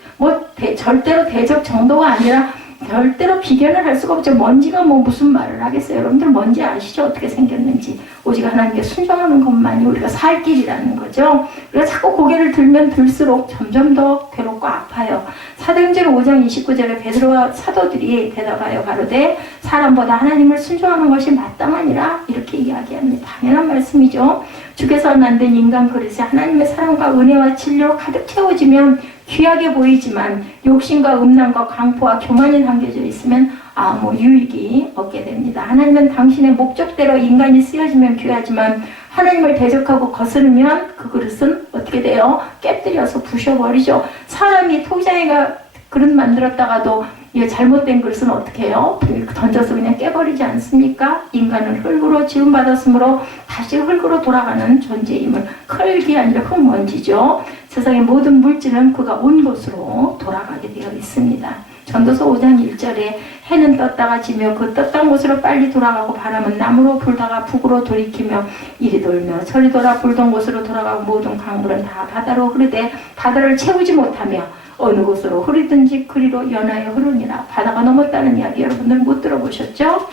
절대로 대적 정도가 아니라 절대로 비견을 할 수가 없죠. 먼지가 무슨 말을 하겠어요. 여러분들 먼지 아시죠? 어떻게 생겼는지. 오직 하나님께 순종하는 것만이 우리가 살 길이라는 거죠. 우리가 자꾸 고개를 들면 들수록 점점 더 괴롭고 아파요. 사도행전 5장 29절에 베드로와 사도들이 대답하여 가로되 사람보다 하나님을 순종하는 것이 마땅하니라. 이렇게 이야기합니다. 당연한 말씀이죠. 주께서 만든 인간 그릇에 하나님의 사랑과 은혜와 진리로 가득 채워지면 귀하게 보이지만 욕심과 음란과 강포와 교만이 담겨져 있으면 아무 유익이 없게 됩니다. 하나님은 당신의 목적대로 인간이 쓰여지면 귀하지만 하나님을 대적하고 거스르면 그 그릇은 어떻게 돼요? 깨뜨려서 부셔버리죠. 사람이 토기장이가 그릇 만들었다가도 잘못된 그릇은 어떻게 해요? 던져서 그냥 깨버리지 않습니까? 인간은 흙으로 지음받았으므로 다시 흙으로 돌아가는 존재임을, 흙이 아니라 흙먼지죠. 세상의 모든 물질은 그가 온 곳으로 돌아가게 되어 있습니다. 전도서 5장 1절에 해는 떴다가 지며 그 떴던 곳으로 빨리 돌아가고 바람은 남으로 불다가 북으로 돌이키며 이리 돌며 저리 돌아 불던 곳으로 돌아가고 모든 강물은 다 바다로 흐르되 바다를 채우지 못하며 어느 곳으로 흐르든지 그리로 연하여 흐르니라. 바다가 넘었다는 이야기 여러분들 못 들어보셨죠?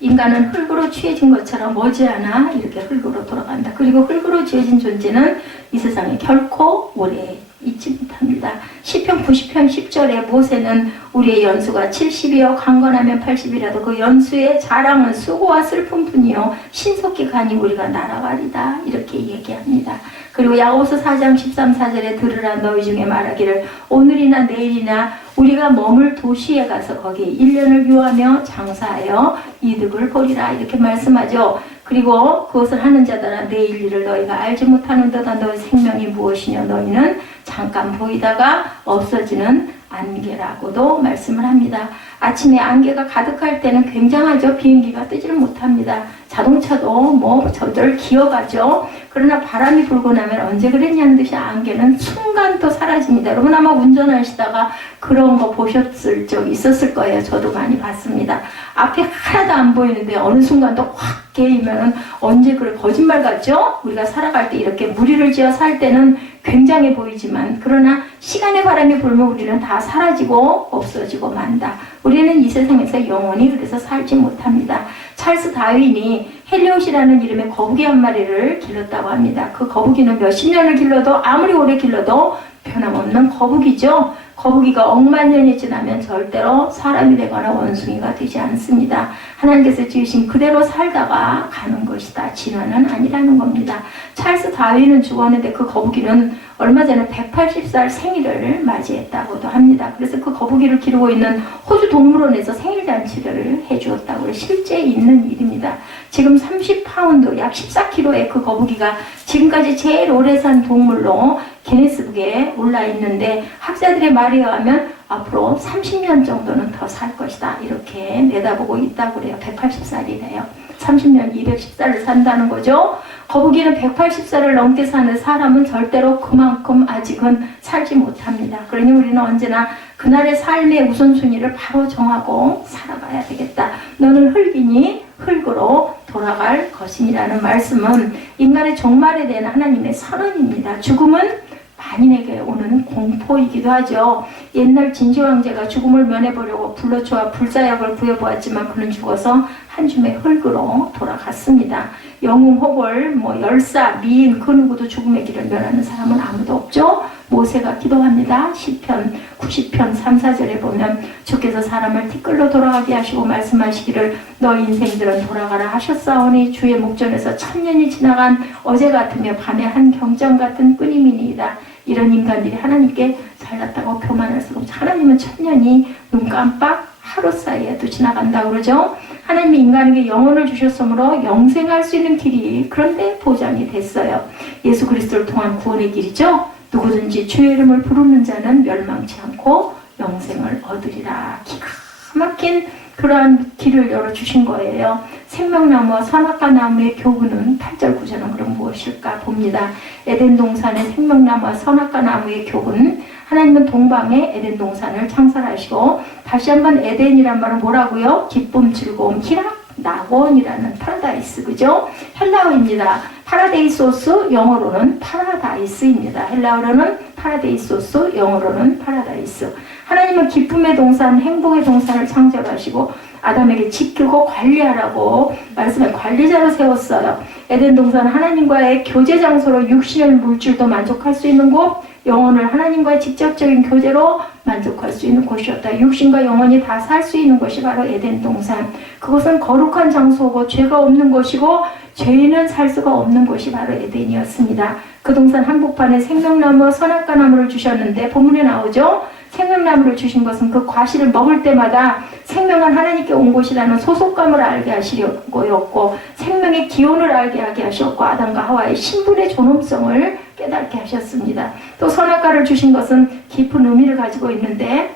인간은 흙으로 취해진 것처럼 머지않아 이렇게 흙으로 돌아간다. 그리고 흙으로 지어진 존재는 이 세상에 결코 오래 있지 못합니다. 시편 90편 10절에 모세는 우리의 연수가 70이요 강건하면 80이라도 그 연수의 자랑은 수고와 슬픔뿐이요 신속히 가니 우리가 날아가리다 이렇게 얘기합니다. 그리고 야고보서 4장 13, 14절에 들으라 너희 중에 말하기를 오늘이나 내일이나 우리가 머물 도시에 가서 거기에 1년을 유하며 장사하여 이득을 보리라 이렇게 말씀하죠. 그리고 그것을 하는 자들아 내일 일을 너희가 알지 못하는도다. 너희 생명이 무엇이냐 너희는 잠깐 보이다가 없어지는 안개라고도 말씀을 합니다. 아침에 안개가 가득할 때는 굉장하죠. 비행기가 뜨지를 못합니다. 자동차도 뭐 저절 기어가죠. 그러나 바람이 불고 나면 언제 그랬냐는 듯이 안개는 순간 또 사라집니다. 여러분 아마 운전하시다가 그런 거 보셨을 적 있었을 거예요. 저도 많이 봤습니다. 앞에 하나도 안 보이는데 어느 순간 또 확 개이면은 언제 그래 거짓말 같죠? 우리가 살아갈 때 이렇게 무리를 지어 살 때는 굉장해 보이지만 그러나 시간의 바람이 불면 우리는 다 사라지고 없어지고 만다. 우리는 이 세상에서 영원히 그래서 살지 못합니다. 찰스 다윈이 헬리옷이라는 이름의 거북이 한 마리를 길렀다고 합니다. 그 거북이는 몇십 년을 길러도 아무리 오래 길러도 변함없는 거북이죠. 거북이가 억만 년이 지나면 절대로 사람이 되거나 원숭이가 되지 않습니다. 하나님께서 지으신 그대로 살다가 가는 것이다. 진화는 아니라는 겁니다. 찰스 다윈은 죽었는데 그 거북이는 얼마 전에 180살 생일을 맞이했다고도 합니다. 그래서 그 거북이를 기르고 있는 호주 동물원에서 생일잔치를 해주었다고 해요. 실제 있는 일입니다. 지금 30파운드 약 14kg의 그 거북이가 지금까지 제일 오래 산 동물로 기네스북에 올라 있는데 학자들의 말에 의하면 앞으로 30년 정도는 더 살 것이다 이렇게 내다보고 있다고 그래요. 180살이래요. 30년 210살을 산다는 거죠. 거북이는 180살을 넘게 사는 사람은 절대로 그만큼 아직은 살지 못합니다. 그러니 우리는 언제나 그날의 삶의 우선순위를 바로 정하고 살아가야 되겠다. 너는 흙이니 흙으로 돌아갈 것이니라는 말씀은 인간의 종말에 대한 하나님의 선언입니다. 죽음은 만인에게 오는 공포이기도 하죠. 옛날 진시황제가 죽음을 면해보려고 불로초와 불사약을 구해보았지만 그는 죽어서 한 줌의 흙으로 돌아갔습니다. 영웅, 호벌, 열사, 미인 그 누구도 죽음의 길을 면하는 사람은 아무도 없죠. 모세가 기도합니다. 시편 90편 3, 4절에 보면 주께서 사람을 티끌로 돌아가게 하시고 말씀하시기를 너희 인생들은 돌아가라 하셨사오니 주의 목전에서 천년이 지나간 어제 같으며 밤의 한 경전 같은 끊임이니이다. 이런 인간들이 하나님께 잘났다고 교만할 수가 없죠. 하나님은 천년이 눈 깜빡 하루 사이에도 지나간다고 그러죠. 하나님이 인간에게 영혼을 주셨으므로 영생할 수 있는 길이 그런데 보장이 됐어요. 예수 그리스도를 통한 구원의 길이죠. 누구든지 주의 이름을 부르는 자는 멸망치 않고 영생을 얻으리라. 기가 막힌 그러한 길을 열어주신 거예요. 생명나무와 선악과 나무의 교훈은 8절 9절은 그럼 무엇일까 봅니다. 에덴 동산의 생명나무와 선악과 나무의 교훈. 하나님은 동방에 에덴 동산을 창설하시고 다시 한번 에덴이란 말은 뭐라고요? 기쁨, 즐거움, 희락, 낙원이라는 파라다이스, 그죠? 헬라어입니다. 파라데이소스, 영어로는 파라다이스입니다. 헬라어로는 파라데이소스, 영어로는 파라다이스. 하나님은 기쁨의 동산, 행복의 동산을 창조하시고 아담에게 지키고 관리하라고 말씀에 관리자로 세웠어요. 에덴 동산은 하나님과의 교제 장소로 육신의 물질도 만족할 수 있는 곳, 영혼을 하나님과의 직접적인 교제로 만족할 수 있는 곳이었다. 육신과 영혼이 다 살 수 있는 곳이 바로 에덴 동산. 그것은 거룩한 장소고 죄가 없는 곳이고 죄인은 살 수가 없는 곳이 바로 에덴이었습니다. 그 동산 한복판에 생명나무와 선악과 나무를 주셨는데 본문에 나오죠. 생명나무를 주신 것은 그 과실을 먹을 때마다 생명은 하나님께 온 곳이라는 소속감을 알게 하시려고였고 생명의 기원을 알게 하게 하셨고 아담과 하와의 신분의 존엄성을 깨닫게 하셨습니다. 또 선악과를 주신 것은 깊은 의미를 가지고 있는데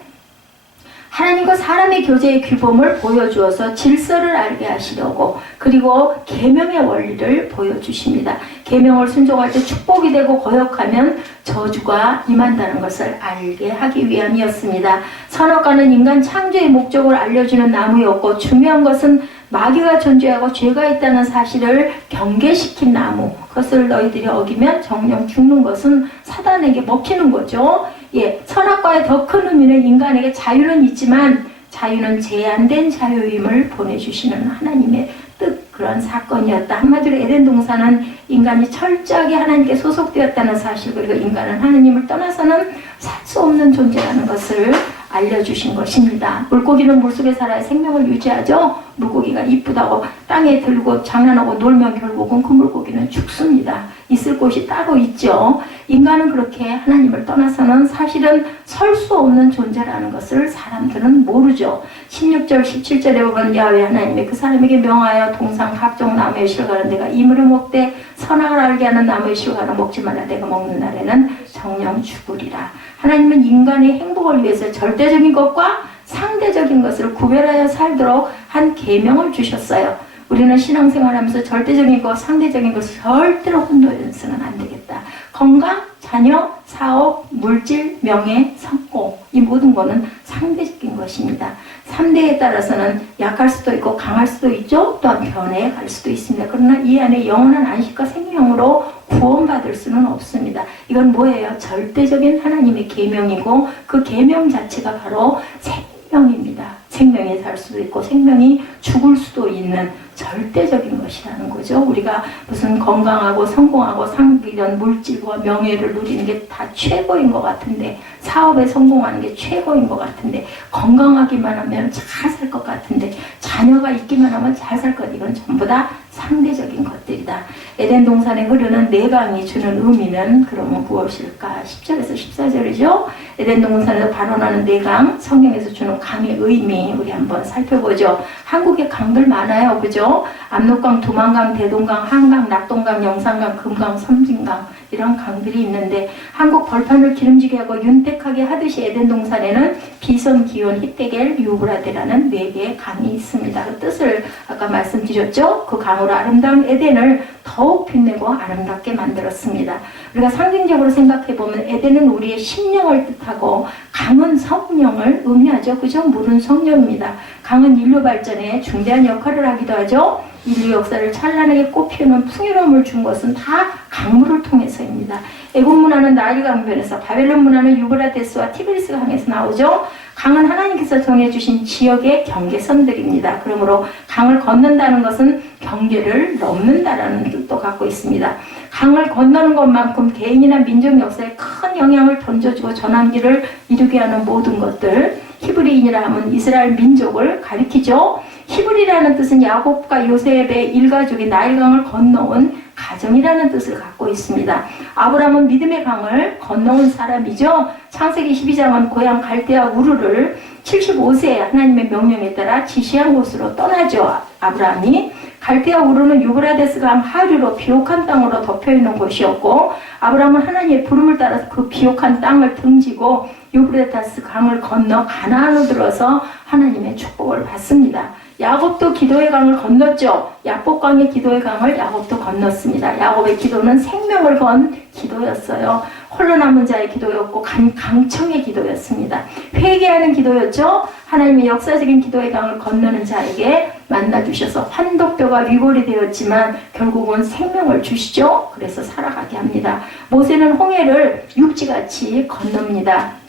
하나님과 사람의 교제의 규범을 보여주어서 질서를 알게 하시려고, 그리고 계명의 원리를 보여주십니다. 계명을 순종할 때 축복이 되고 거역하면 저주가 임한다는 것을 알게 하기 위함이었습니다. 선악과는 인간 창조의 목적을 알려주는 나무였고, 중요한 것은 마귀가 존재하고 죄가 있다는 사실을 경계시킨 나무, 그것을 너희들이 어기면 정령 죽는 것은 사단에게 먹히는 거죠. 예, 선악과의 더 큰 의미는 인간에게 자유는 있지만 자유는 제한된 자유임을 보내주시는 하나님의 뜻, 그런 사건이었다. 한마디로 에덴 동산은 인간이 철저하게 하나님께 소속되었다는 사실, 그리고 인간은 하나님을 떠나서는 살 수 없는 존재라는 것을 알려주신 것입니다. 물고기는 물속에 살아야 생명을 유지하죠. 물고기가 이쁘다고 땅에 들고 장난하고 놀면 결국은 그 물고기는 죽습니다. 있을 곳이 따로 있죠. 인간은 그렇게 하나님을 떠나서는 사실은 설 수 없는 존재라는 것을 사람들은 모르죠. 16절 17절에 보면 야훼 하나님이 그 사람에게 명하여 동상 각종 나무의 실과는 내가 이물을 먹되 선악을 알게 하는 나무의 실과는 먹지 말라. 내가 먹는 날에는 정령 죽으리라. 하나님은 인간의 행복을 위해서 절대적인 것과 상대적인 것을 구별하여 살도록 한 계명을 주셨어요. 우리는 신앙생활하면서 절대적인 것, 상대적인 것을 절대로 혼돈해서는 안 되겠다. 건강, 자녀, 사업, 물질, 명예, 성공, 이 모든 것은 상대적인 것입니다. 3대에 따라서는 약할 수도 있고 강할 수도 있죠. 또한 변해갈 수도 있습니다. 그러나 이 안에 영원한 안식과 생명으로 구원받을 수는 없습니다. 이건 뭐예요? 절대적인 하나님의 계명이고, 그 계명 자체가 바로 생명입니다. 생명이 살 수도 있고 생명이 죽을 수도 있는 절대적인 것이라는 거죠. 우리가 무슨 건강하고 성공하고 이런 물질과 명예를 누리는 게 다 최고인 것 같은데, 사업에 성공하는 게 최고인 것 같은데, 건강하기만 하면 잘 살 것 같은데, 자녀가 있기만 하면 잘 살 것, 이건 전부 다 상대적인 것들이다. 에덴 동산에 흐르는 내강이 주는 의미는 그러면 무엇일까? 10절에서 14절이죠. 에덴 동산에서 발원하는 내강, 성경에서 주는 강의 의미 우리 한번 살펴보죠. 한국에 강들 많아요, 그죠? 압록강, 두만강, 대동강, 한강, 낙동강, 영산강, 금강, 섬진강, 이런 강들이 있는데, 한국 벌판을 기름지게 하고 윤택하게 하듯이 에덴 동산에는 비손, 기온, 히데겔, 유브라데라는 4개의 강이 있습니다. 그 뜻을 아까 말씀드렸죠. 그 강으로 아름다운 에덴을 더욱 빛내고 아름답게 만들었습니다. 우리가 상징적으로 생각해보면 에덴은 우리의 심령을 뜻하고, 강은 성령을 의미하죠. 그죠? 물은 성령입니다. 강은 인류 발전에 중대한 역할을 하기도 하죠. 인류 역사를 찬란하게 꽃피우는 풍요로움을 준 것은 다 강물을 통해서입니다. 애국 문화는 나일 강변에서, 바벨론 문화는 유브라데스와 티그리스 강에서 나오죠. 강은 하나님께서 정해주신 지역의 경계선들입니다. 그러므로 강을 건넌다는 것은 경계를 넘는다라는 뜻도 갖고 있습니다. 강을 건너는 것만큼 개인이나 민족 역사에 큰 영향을 던져주고 전환기를 이루게 하는 모든 것들, 히브리인이라 하면 이스라엘 민족을 가리키죠. 히브리라는 뜻은 야곱과 요셉의 일가족이 나일강을 건너온 가정이라는 뜻을 갖고 있습니다. 아브라함은 믿음의 강을 건너온 사람이죠. 창세기 12장은 고향 갈대아 우르를 75세에 하나님의 명령에 따라 지시한 곳으로 떠나죠. 아브라함이 갈대아 우르는 유브라데스 강 하류로 비옥한 땅으로 덮여있는 곳이었고, 아브라함은 하나님의 부름을 따라서 그 비옥한 땅을 등지고 유브라데스 강을 건너 가나안으로 들어서 하나님의 축복을 받습니다. 야곱도 기도의 강을 건넜죠. 야복강의 기도의 강을 야곱도 건넜습니다. 야곱의 기도는 생명을 건 기도였어요. 홀로 남은 자의 기도였고 강청의 기도였습니다. 회개하는 기도였죠. 하나님의 역사적인 기도의 강을 건너는 자에게 만나주셔서 환독뼈가 위골이 되었지만 결국은 생명을 주시죠. 그래서 살아가게 합니다. 모세는 홍해를 육지같이 건넙니다.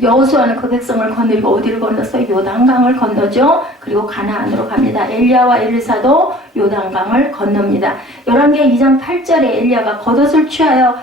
여호수아는 그 백성을 거느리고 어디를 건넜어요? 요단강을 건너죠. 그리고 가나안으로 갑니다. 엘리야와 엘리사도 요단강을 건넙니다. 열왕기하 2장 8절에 엘리야가 겉옷을 취하여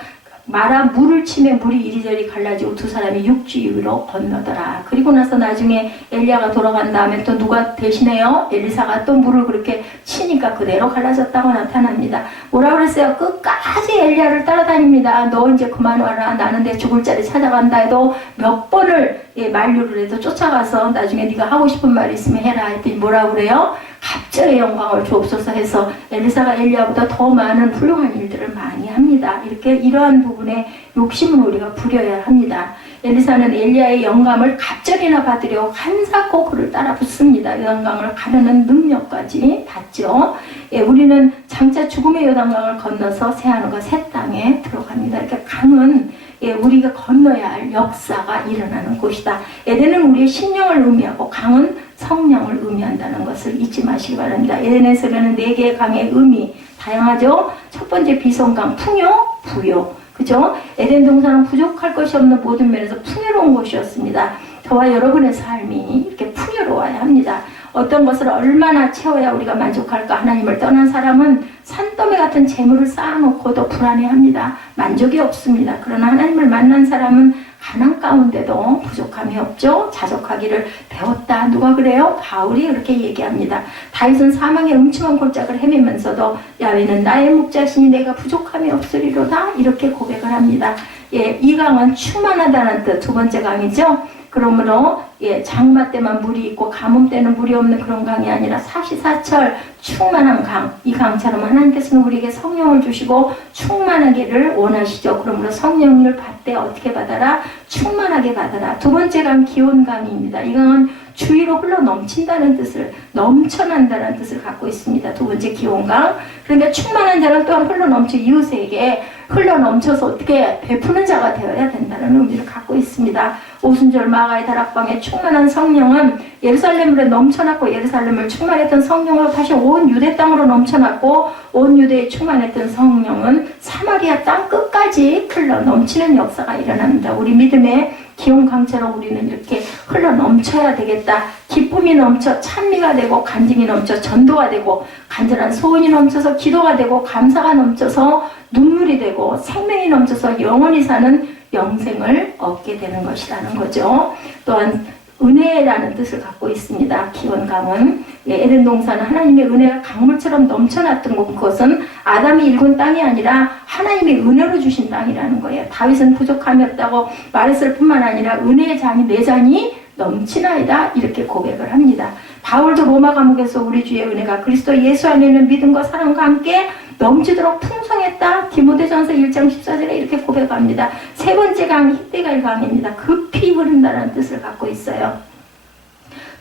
마라 물을 치며 물이 이리저리 갈라지고 두 사람이 육지 위로 건너더라. 그리고 나서 나중에 엘리야가 돌아간 다음에 또 누가 대신해요? 엘리사가 또 물을 그렇게 치니까 그대로 갈라졌다고 나타납니다. 뭐라 그랬어요? 끝까지 엘리야를 따라다닙니다. 너 이제 그만 와라. 나는 내 죽을 자리 찾아간다 해도 몇 번을 만류를 해도 쫓아가서 나중에 네가 하고 싶은 말 있으면 해라 했더니 뭐라 그래요? 갑절의 영광을 주옵소서 해서 엘리사가 엘리야보다 더 많은 훌륭한 일들을 많이 합니다. 이렇게 이러한 부분에 욕심을 우리가 부려야 합니다. 엘리사는 엘리야의 영감을 갑절이나 받으려 한사코 그를 따라 붙습니다. 요단강을 가르는 능력까지 받죠. 예, 우리는 장차 죽음의 요단강을 건너서 새하늘과 새 땅에 들어갑니다. 이렇게 강은 예, 우리가 건너야 할 역사가 일어나는 곳이다. 에덴은 우리의 심령을 의미하고 강은 성령을 의미한다는 것을 잊지 마시기 바랍니다. 에덴에서 흐르는 4개의 강의 의미 다양하죠. 첫 번째 비성강, 풍요, 부요. 그죠? 에덴 동산은 부족할 것이 없는 모든 면에서 풍요로운 곳이었습니다. 저와 여러분의 삶이 이렇게 풍요로워야 합니다. 어떤 것을 얼마나 채워야 우리가 만족할까? 하나님을 떠난 사람은 산더미 같은 재물을 쌓아놓고도 불안해합니다. 만족이 없습니다. 그러나 하나님을 만난 사람은 가난 가운데도 부족함이 없죠. 자족하기를 배웠다. 누가 그래요? 바울이 그렇게 얘기합니다. 다윗은 사망의 음침한 골짜기를 헤매면서도 야훼는 나의 목자시니 내가 부족함이 없으리로다. 이렇게 고백을 합니다. 예, 이 강은 충만하다는 뜻. 두 번째 강이죠. 그러므로 예, 장마 때만 물이 있고 가뭄 때는 물이 없는 그런 강이 아니라 사시사철 충만한 강. 이 강처럼 하나님께서는 우리에게 성령을 주시고 충만하기를 원하시죠. 그러므로 성령을 받되 어떻게 받아라? 충만하게 받아라. 두 번째 강 기온강입니다. 이 강은 주위로 흘러 넘친다는 뜻을, 넘쳐난다는 뜻을 갖고 있습니다. 두 번째 기온강. 그러니까 충만한 자는 또한 흘러 넘쳐 이웃에게 흘러 넘쳐서 어떻게 베푸는 자가 되어야 된다는 의미를 갖고 있습니다. 오순절 마가의 다락방에 충만한 성령은 예루살렘으로 넘쳐났고 예루살렘을 충만했던 성령으로 다시 온 유대 땅으로 넘쳐났고 온 유대에 충만했던 성령은 사마리아 땅 끝까지 흘러 넘치는 역사가 일어납니다. 우리 믿음의 기온강처럼 우리는 이렇게 흘러 넘쳐야 되겠다. 기쁨이 넘쳐 찬미가 되고 간증이 넘쳐 전도가 되고 간절한 소원이 넘쳐서 기도가 되고 감사가 넘쳐서 눈물이 되고 생명이 넘쳐서 영원히 사는 영생을 얻게 되는 것이라는 거죠. 또한 은혜라는 뜻을 갖고 있습니다. 기원강은 에덴 동산은 하나님의 은혜가 강물처럼 넘쳐났던 곳, 그것은 아담이 일군 땅이 아니라 하나님의 은혜로 주신 땅이라는 거예요. 다윗은 부족함이 없다고 말했을 뿐만 아니라 은혜의 잔이 내 잔이 넘치나이다 이렇게 고백을 합니다. 바울도 로마 감옥에서 우리 주의 은혜가 그리스도 예수 안에 있는 믿음과 사랑과 함께 넘치도록 풍성했다. 디모데전서 1장 14절에 이렇게 고백합니다. 세 번째 강 히데갈 강입니다. 급히 흐른다는 뜻을 갖고 있어요.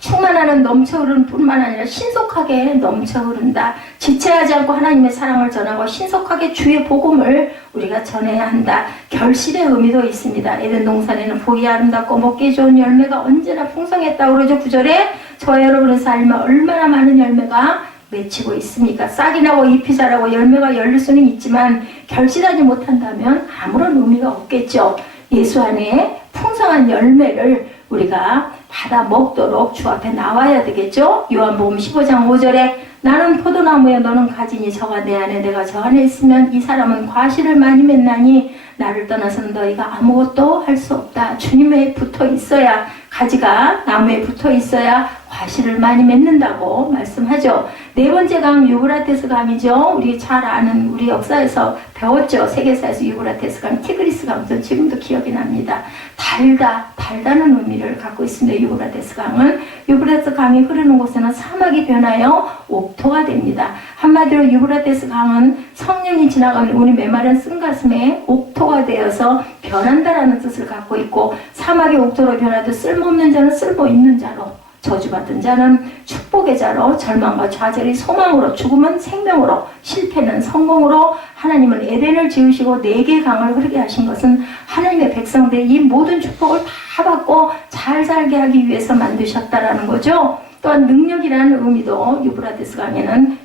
충만하는 넘쳐 흐르는 뿐만 아니라 신속하게 넘쳐 흐른다. 지체하지 않고 하나님의 사랑을 전하고 신속하게 주의 복음을 우리가 전해야 한다. 결실의 의미도 있습니다. 에덴 동산에는 보기 아름답고 먹기 좋은 열매가 언제나 풍성했다고 그러죠. 9절에 저와 여러분의 삶에 얼마나 많은 열매가 맺히고 있습니까? 싹이 나고 잎이 자라고 열매가 열릴 수는 있지만 결실하지 못한다면 아무런 의미가 없겠죠. 예수 안에 풍성한 열매를 우리가 받아 먹도록 주 앞에 나와야 되겠죠. 요한복음 15장 5절에 나는 포도나무에 너는 가지니 저가 내 안에 내가 저 안에 있으면 이 사람은 과실을 많이 맺나니 나를 떠나서는 너희가 아무것도 할 수 없다. 주님에 붙어 있어야, 가지가 나무에 붙어 있어야 과실을 많이 맺는다고 말씀하죠. 네 번째 강 유브라테스 강이죠. 우리 잘 아는, 우리 역사에서 배웠죠. 세계사에서 유브라테스 강, 티그리스 강도 지금도 기억이 납니다. 달다는 의미를 갖고 있습니다. 유브라테스 강은 유브라테스 강이 흐르는 곳에는 사막이 변하여 옥토가 됩니다. 한마디로 유브라테스 강은 성령이 지나가면 우리 메마른 쓴가슴에 옥토가 되어서 변한다라는 뜻을 갖고 있고, 사막의 옥토로 변하듯 쓸모없는 자는 쓸모있는 자로, 저주받은 자는 축복의 자로, 절망과 좌절이 소망으로, 죽음은 생명으로, 실패는 성공으로, 하나님은 에덴을 지으시고 4개의 강을 흐르게 하신 것은 하나님의 백성들이 이 모든 축복을 다 받고 잘 살게 하기 위해서 만드셨다라는 거죠. 또한 능력이라는 의미도 유브라테스 강에는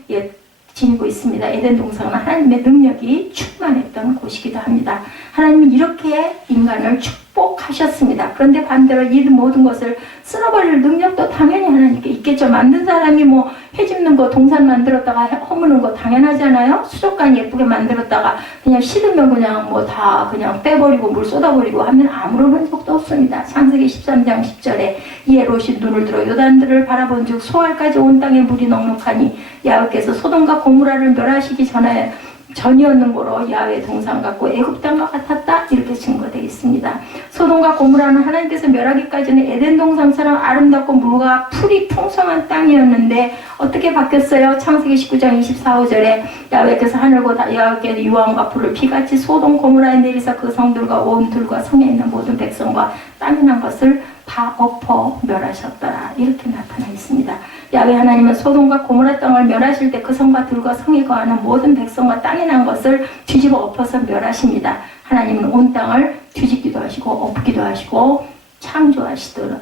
지니고 있습니다. 에덴 동산은 하나님의 능력이 충만했던 곳이기도 합니다. 하나님은 이렇게 인간을 축복하셨습니다. 그런데 반대로 이 모든 것을 쓸어버릴 능력도 당연히 하나님께 있겠죠. 만든 사람이 뭐 해집는 거, 동산 만들었다가 허무는 거 당연하잖아요. 수족관 예쁘게 만들었다가 그냥 싫으면 그냥 뭐 다 그냥 빼버리고 물 쏟아버리고 하면 아무런 흔적도 없습니다. 창세기 13장 10절에 이에 롯이 눈을 들어 요단들을 바라본 즉 소알까지 온 땅에 물이 넉넉하니 야훼께서 소돔과 고모라를 멸하시기 전에 전이었는 고로 야훼 동산 같고 애굽 땅과 같았다 이렇게 증거되어 있습니다. 소돔과 고모라는 하나님께서 멸하기까지는 에덴 동산처럼 아름답고 물과 풀이 풍성한 땅이었는데 어떻게 바뀌었어요? 창세기 19장 24절에 야훼께서 하늘과 야훼께 유황과 불을 피같이 소돔 고모라에 내리사 그 성들과 온 들과 성에 있는 모든 백성과 땅에 난 것을 다 엎어 멸하셨더라 이렇게 나타나 있습니다. 야훼 하나님은 소돔과 고모라 땅을 멸하실 때 그 성과 들과 성에 거하는 모든 백성과 땅에 난 것을 뒤집어 엎어서 멸하십니다. 하나님은 온 땅을 뒤집기도 하시고 엎기도 하시고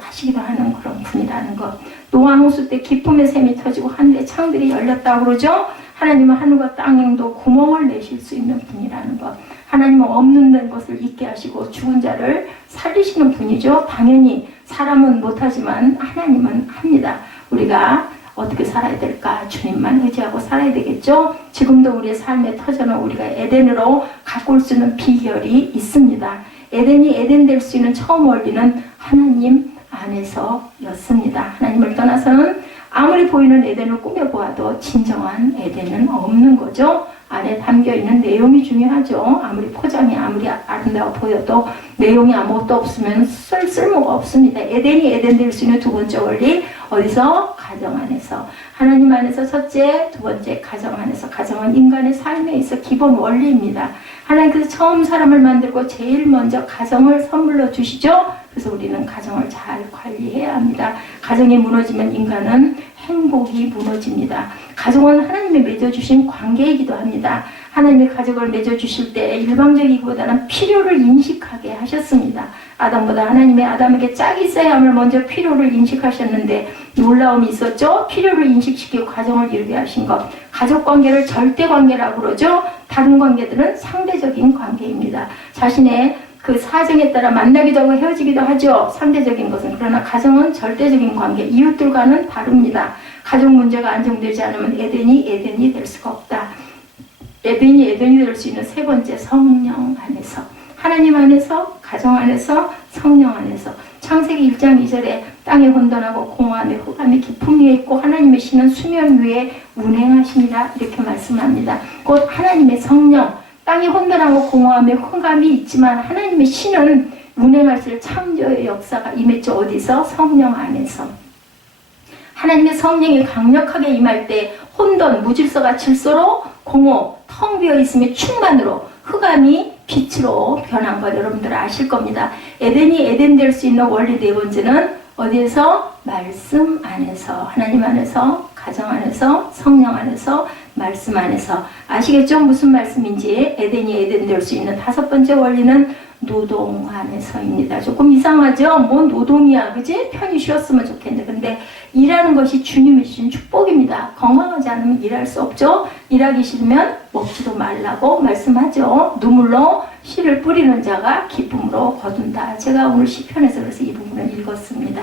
하시기도 하는 그런 분이라는 것. 노아 홍수 때 기쁨의 샘이 터지고 하늘의 창들이 열렸다고 그러죠. 하나님은 하늘과 땅에도 구멍을 내실 수 있는 분이라는 것. 하나님은 없는 것을 있게 하시고 죽은 자를 살리시는 분이죠. 당연히 사람은 못하지만 하나님은 합니다. 우리가 어떻게 살아야 될까? 주님만 의지하고 살아야 되겠죠? 지금도 우리의 삶의 터전은 우리가 에덴으로 가꿀 수 있는 비결이 있습니다. 에덴이 에덴 될 수 있는 처음 원리는 하나님 안에서였습니다. 하나님을 떠나서는 아무리 보이는 에덴을 꾸며보아도 진정한 에덴은 없는 거죠. 안에 담겨있는 내용이 중요하죠. 아무리 포장이 아무리 아름다워 보여도 내용이 아무것도 없으면 쓸모가 없습니다. 에덴이 에덴 될 수 있는 두 번째 원리 어디서? 가정 안에서. 하나님 안에서 첫째, 두 번째 가정 안에서. 가정은 인간의 삶에 있어 기본 원리입니다. 하나님께서 처음 사람을 만들고 제일 먼저 가정을 선물로 주시죠. 그래서 우리는 가정을 잘 관리해야 합니다. 가정이 무너지면 인간은 행복이 무너집니다. 가정은 하나님이 맺어주신 관계이기도 합니다. 하나님이 가족을 맺어주실 때 일방적이기보다는 필요를 인식하게 하셨습니다. 아담보다 하나님이 아담에게 짝이 있어야 함을 먼저 필요를 인식하셨는데 놀라움이 있었죠. 필요를 인식시키고 가정을 이루게 하신 것. 가족관계를 절대관계라고 그러죠. 다른 관계들은 상대적인 관계입니다. 자신의 그 사정에 따라 만나기도 하고 헤어지기도 하죠. 상대적인 것은. 그러나 가정은 절대적인 관계, 이웃들과는 다릅니다. 가족 문제가 안정되지 않으면 에덴이 될 수가 없다. 에덴이 될 수 있는 세 번째, 성령 안에서. 하나님 안에서, 가정 안에서, 성령 안에서. 창세기 1장 2절에 땅이 혼돈하고 공허함에 흑암이 깊음 위에 있고 하나님의 신은 수면 위에 운행하시니라 이렇게 말씀합니다. 곧 하나님의 성령, 땅이 혼돈하고 공허함에 흑암이 있지만 하나님의 신은 운행하실 창조의 역사가 임했죠. 어디서? 성령 안에서. 하나님의 성령이 강력하게 임할 때 혼돈, 무질서가 질서로 공허, 텅 비어 있음의 충만으로 흑암이 빛으로 변한 것 여러분들 아실 겁니다. 에덴이 에덴 될 수 있는 원리 네 번째는 어디에서? 말씀 안에서. 하나님 안에서, 가정 안에서, 성령 안에서, 말씀 안에서. 아시겠죠? 무슨 말씀인지. 에덴이 에덴 될 수 있는 다섯 번째 원리는 노동 안에서입니다. 조금 이상하죠? 뭔 노동이야, 그지? 편히 쉬었으면 좋겠는데. 근데 일하는 것이 주님이 주신 축복입니다. 건강하지 않으면 일할 수 없죠? 일하기 싫으면 먹지도 말라고 말씀하죠. 눈물로 씨를 뿌리는 자가 기쁨으로 거둔다. 제가 오늘 시편에서 그래서 이 부분을 읽었습니다.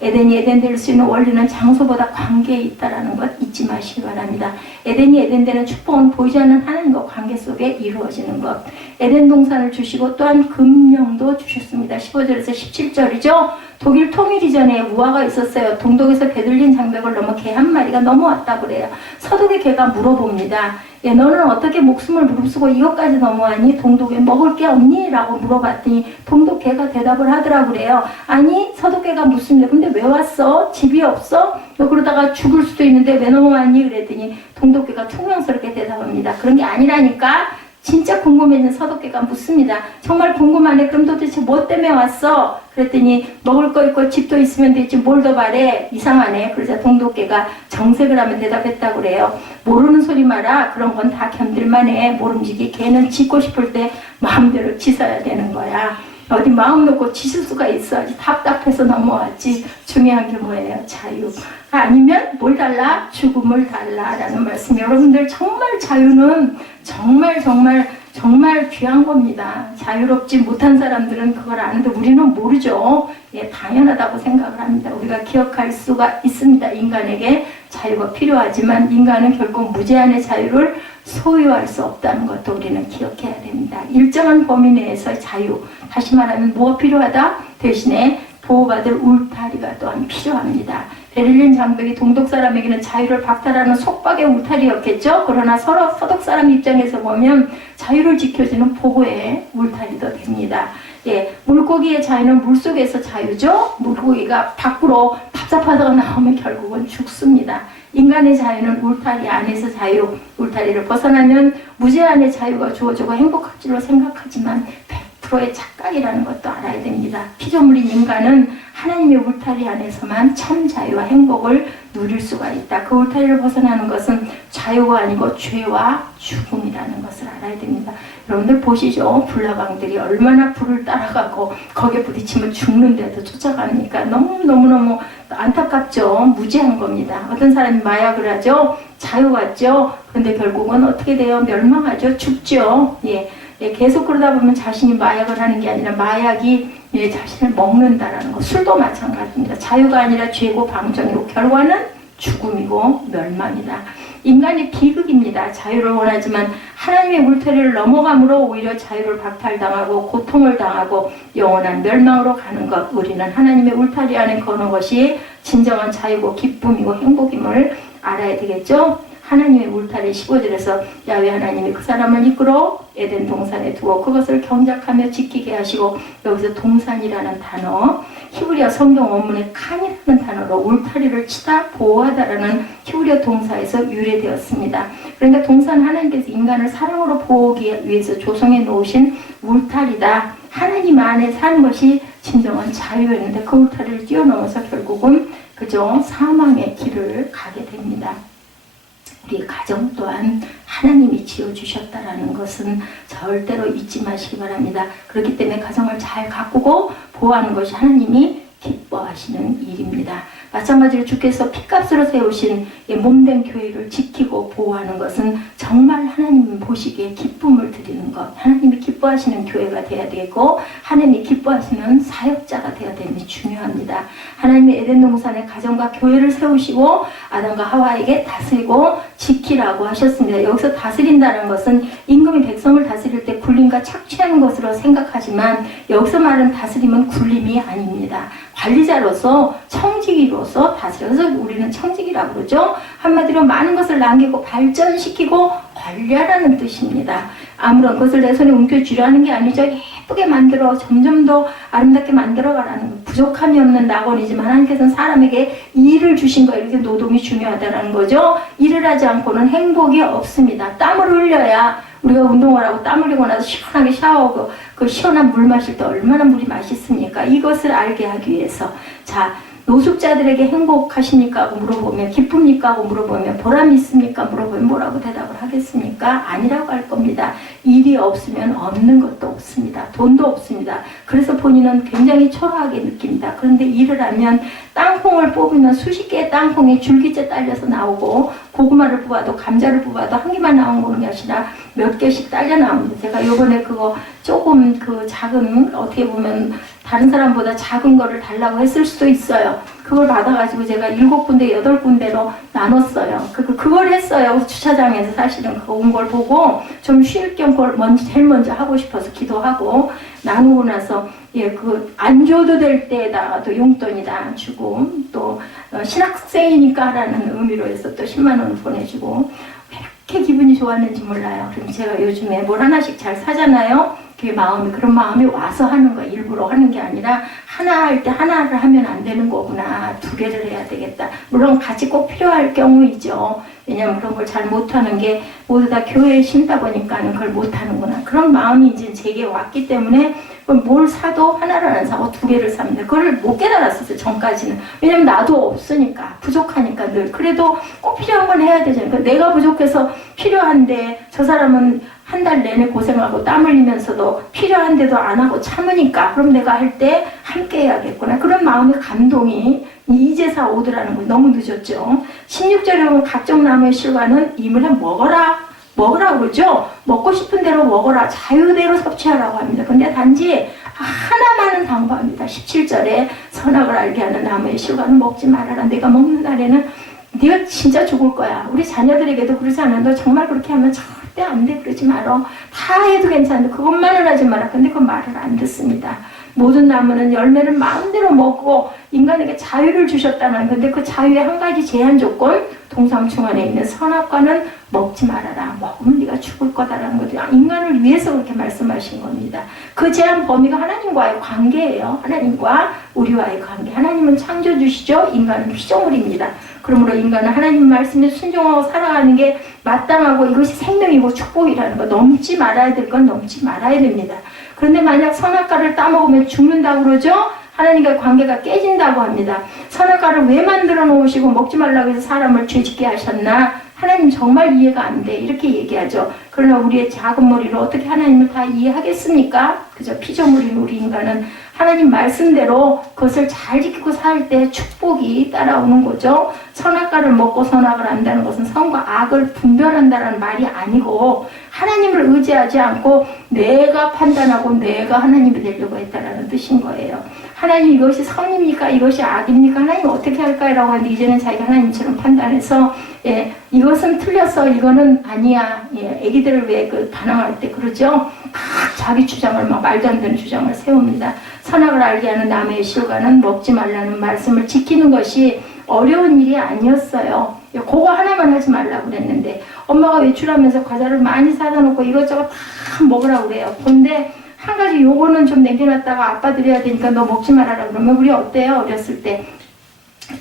에덴이 에덴 될 수 있는 원리는 장소보다 관계에 있다는 것 잊지 마시기 바랍니다. 에덴이 에덴 되는 축복은 보이지 않는 하나님과 관계 속에 이루어지는 것. 에덴 동산을 주시고 또한 금령도 주셨습니다. 15절에서 17절이죠. 독일 통일 이전에 우화가 있었어요. 동독에서 베들린 장벽을 넘어 개 한 마리가 넘어왔다고 그래요. 서독의 개가 물어봅니다. 너는 어떻게 목숨을 무릅쓰고 이것까지 넘어왔니? 동독에 먹을 게 없니? 라고 물어봤더니 동독 개가 대답을 하더라고 그래요. 아니 서독 개가 묻습니다. 근데 왜 왔어? 집이 없어? 그러다가 죽을 수도 있는데 왜 넘어왔니? 그랬더니 동독 개가 퉁명스럽게 대답합니다. 그런 게 아니라니까. 진짜 궁금해진 서독개가 묻습니다. 정말 궁금하네. 그럼 도대체 뭐 때문에 왔어? 그랬더니 먹을 거 있고 집도 있으면 되지 뭘 더 바래? 이상하네. 그러자 동독개가 정색을 하면 대답했다고 그래요. 모르는 소리 마라. 그런 건 다 견딜만해. 모름지기 개는 짖고 싶을 때 마음대로 짖어야 되는 거야. 어디 마음 놓고 짖을 수가 있어야지. 답답해서 넘어왔지. 중요한 게 뭐예요? 자유. 아니면 뭘 달라? 죽음을 달라라는 말씀. 여러분들 정말 자유는 정말 귀한 겁니다. 자유롭지 못한 사람들은 그걸 아는데 우리는 모르죠. 예, 당연하다고 생각을 합니다. 우리가 기억할 수가 있습니다. 인간에게 자유가 필요하지만 인간은 결국 무제한의 자유를 소유할 수 없다는 것도 우리는 기억해야 됩니다. 일정한 범위 내에서의 자유. 다시 말하면 뭐가 필요하다? 대신에 보호받을 울타리가 또한 필요합니다. 베를린 장벽이 동독 사람에게는 자유를 박탈하는 속박의 울타리였겠죠. 그러나 서로 서독 사람 입장에서 보면 자유를 지켜주는 보호의 울타리도 됩니다. 예, 물고기의 자유는 물속에서 자유죠. 물고기가 밖으로 답답하다가 나오면 결국은 죽습니다. 인간의 자유는 울타리 안에서 자유, 울타리를 벗어나면 무제한의 자유가 주어지고 행복할 줄로 생각하지만 100%의 착각이라는 것도 알아야 됩니다. 피조물인 인간은 하나님의 울타리 안에서만 참 자유와 행복을 누릴 수가 있다. 그 울타리를 벗어나는 것은 자유가 아니고 죄와 죽음이라는 것을 알아야 됩니다. 여러분들 보시죠. 불나방들이 얼마나 불을 따라가고 거기에 부딪히면 죽는데도 쫓아가니까 너무너무 안타깝죠. 무지한 겁니다. 어떤 사람이 마약을 하죠. 자유 같죠. 그런데 결국은 어떻게 돼요? 멸망하죠. 죽죠. 예. 예, 계속 그러다 보면 자신이 마약을 하는 게 아니라 마약이 자신을 먹는다라는 거. 술도 마찬가지입니다. 자유가 아니라 죄고 방정이고 결과는 죽음이고 멸망이다. 인간이 비극입니다. 자유를 원하지만 하나님의 울타리를 넘어감으로 오히려 자유를 박탈당하고 고통을 당하고 영원한 멸망으로 가는 것. 우리는 하나님의 울타리 안에 거는 것이 진정한 자유고 기쁨이고 행복임을 알아야 되겠죠. 하나님의 울타리 15절에서 야훼 하나님이 그 사람을 이끌어 에덴 동산에 두어 그것을 경작하며 지키게 하시고, 여기서 동산이라는 단어, 히브리어 성경 원문에 칸이라는 단어로 울타리를 치다 보호하다라는 히브리어 동사에서 유래되었습니다. 그러니까 동산 하나님께서 인간을 사랑으로 보호하기 위해서 조성해 놓으신 울타리다. 하나님 안에 사는 것이 진정한 자유였는데 그 울타리를 뛰어넘어서 결국은 그저 사망의 길을 가게 됩니다. 우리 가정 또한 하나님이 지어주셨다라는 것은 절대로 잊지 마시기 바랍니다. 그렇기 때문에 가정을 잘 가꾸고 보호하는 것이 하나님이 기뻐하시는 일입니다. 마찬가지로 주께서 핏값으로 세우신 몸된 교회를 지키고 보호하는 것은 정말 하나님 보시기에 기쁨을 드리는 것, 하나님이 기뻐하시는 교회가 되어야 되고 하나님이 기뻐하시는 사역자가 되어야 되는 중요합니다. 하나님의 에덴 동산에 가정과 교회를 세우시고 아담과 하와에게 다스리고 지키라고 하셨습니다. 여기서 다스린다는 것은 임금이 백성을 다스릴 때 굴림과 착취하는 것으로 생각하지만 여기서 말하는 다스림은 굴림이 아닙니다. 관리자로서 청지기로서 다스려서 우리는 청지기라고 그러죠. 한마디로 많은 것을 남기고 발전시키고 관리하라는 뜻입니다. 아무런 것을 내 손에 움켜쥐라는 게 아니죠. 예쁘게 만들어 점점 더 아름답게 만들어가라는, 부족함이 없는 낙원이지만 하나님께서는 사람에게 일을 주신 거예요. 이렇게 노동이 중요하다는 거죠. 일을 하지 않고는 행복이 없습니다. 땀을 흘려야, 우리가 운동을 하고 땀 흘리고 나서 시원하게 샤워하고 그 시원한 물 마실 때 얼마나 물이 맛있습니까? 이것을 알게 하기 위해서. 자, 노숙자들에게 행복하십니까? 하고 물어보면, 기쁩니까? 하고 물어보면, 보람이 있습니까? 물어보면 뭐라고 대답을 하겠습니까? 아니라고 할 겁니다. 일이 없으면 얻는 것도 없습니다. 돈도 없습니다. 그래서 본인은 굉장히 초라하게 느낍니다. 그런데 일을 하면 땅콩을 뽑으면 수십 개의 땅콩이 줄기째 딸려서 나오고, 고구마를 뽑아도 감자를 뽑아도 한 개만 나오는 게 아니라 몇 개씩 딸려 나옵니다. 제가 요번에 그거 조금 그 작은, 어떻게 보면 다른 사람보다 작은 거를 달라고 했을 수도 있어요. 그걸 받아가지고 제가 7군데, 8군데로 나눴어요. 그걸 했어요. 주차장에서 사실은 그거 온 걸 보고 좀 쉴 겸 그걸 제일 먼저 하고 싶어서 기도하고 나누고 나서, 예, 안 줘도 될 때에다가도 용돈이 다 주고, 또 신학생이니까 라는 의미로 해서 또 10만 원을 보내주고, 이렇게 기분이 좋았는지 몰라요. 그럼 제가 요즘에 뭘 하나씩 잘 사잖아요. 그런 마음이 와서 하는 거, 일부러 하는 게 아니라 하나 할 때 하나를 하면 안 되는 거구나. 2개를 해야 되겠다. 물론 같이 꼭 필요할 경우이죠. 왜냐하면 그런 걸 잘 못하는 게 모두 다 교회에 심다 보니까는 그걸 못하는구나. 그런 마음이 이제 제게 왔기 때문에 뭘 사도 하나를 안 사고 2개를 삽니다. 그걸 못 깨달았었어요, 전까지는. 왜냐면 나도 없으니까, 부족하니까 늘. 그래도 꼭 필요한 건 해야 되잖아요. 그러니까 내가 부족해서 필요한데 저 사람은 한 달 내내 고생하고 땀 흘리면서도 필요한데도 안 하고 참으니까, 그럼 내가 할 때 함께 해야겠구나. 그런 마음의 감동이 이제사 오더라는 거. 너무 늦었죠. 16절에 보면 각종 나무의 실과는 이물에 먹으라 그러죠. 먹고 싶은 대로 먹어라. 자유대로 섭취하라고 합니다. 근데 단지 하나만은 당부합니다. 17절에 선악을 알게 하는 나무의 실과는 먹지 말아라. 내가 먹는 날에는 네가 진짜 죽을 거야. 우리 자녀들에게도 그러지 않아요. 너 정말 그렇게 하면 절대 안 돼. 그러지 말어. 다 해도 괜찮은데 그것만을 하지 마라. 근데 그 말을 안 듣습니다. 모든 나무는 열매를 마음대로 먹고 인간에게 자유를 주셨다는 건데 그 자유의 한 가지 제한 조건, 동상충 안에 있는 선악과는 먹지 말아라. 먹으면 네가 죽을 거다라는 거죠. 인간을 위해서 그렇게 말씀하신 겁니다. 그 제한 범위가 하나님과의 관계예요. 하나님과 우리와의 관계. 하나님은 창조주시죠. 인간은 피조물입니다. 그러므로 인간은 하나님 말씀에 순종하고 살아가는 게 마땅하고 이것이 생명이고 축복이라는 거. 넘지 말아야 될 건 넘지 말아야 됩니다. 그런데 만약 선악과를 따먹으면 죽는다고 그러죠? 하나님과의 관계가 깨진다고 합니다. 선악과를 왜 만들어 놓으시고 먹지 말라고 해서 사람을 죄짓게 하셨나? 하나님 정말 이해가 안 돼. 이렇게 얘기하죠. 그러나 우리의 작은 머리로 어떻게 하나님을 다 이해하겠습니까? 그저 피조물인 우리 인간은 하나님 말씀대로 그것을 잘 지키고 살 때 축복이 따라오는 거죠. 선악과를 먹고 선악을 안다는 것은 선과 악을 분별한다는 말이 아니고 하나님을 의지하지 않고 내가 판단하고 내가 하나님이 되려고 했다라는 뜻인 거예요. 하나님 이것이 선입니까? 이것이 악입니까? 하나님 어떻게 할까요? 하는데 이제는 자기가 하나님처럼 판단해서 이것은 틀렸어. 이거는 아니야. 애기들을 왜 반항할 때 그러죠? 막 자기 주장을 막 말도 안 되는 주장을 세웁니다. 선악을 알게 하는 남의 실과는 먹지 말라는 말씀을 지키는 것이 어려운 일이 아니었어요. 그거 하나만 하지 말라고 그랬는데 엄마가 외출하면서 과자를 많이 사다 놓고 이것저것 다 먹으라고 그래요. 근데 한 가지 요거는 좀 남겨놨다가 아빠 드려야 되니까 너 먹지 말아라 그러면 우리 어때요? 어렸을 때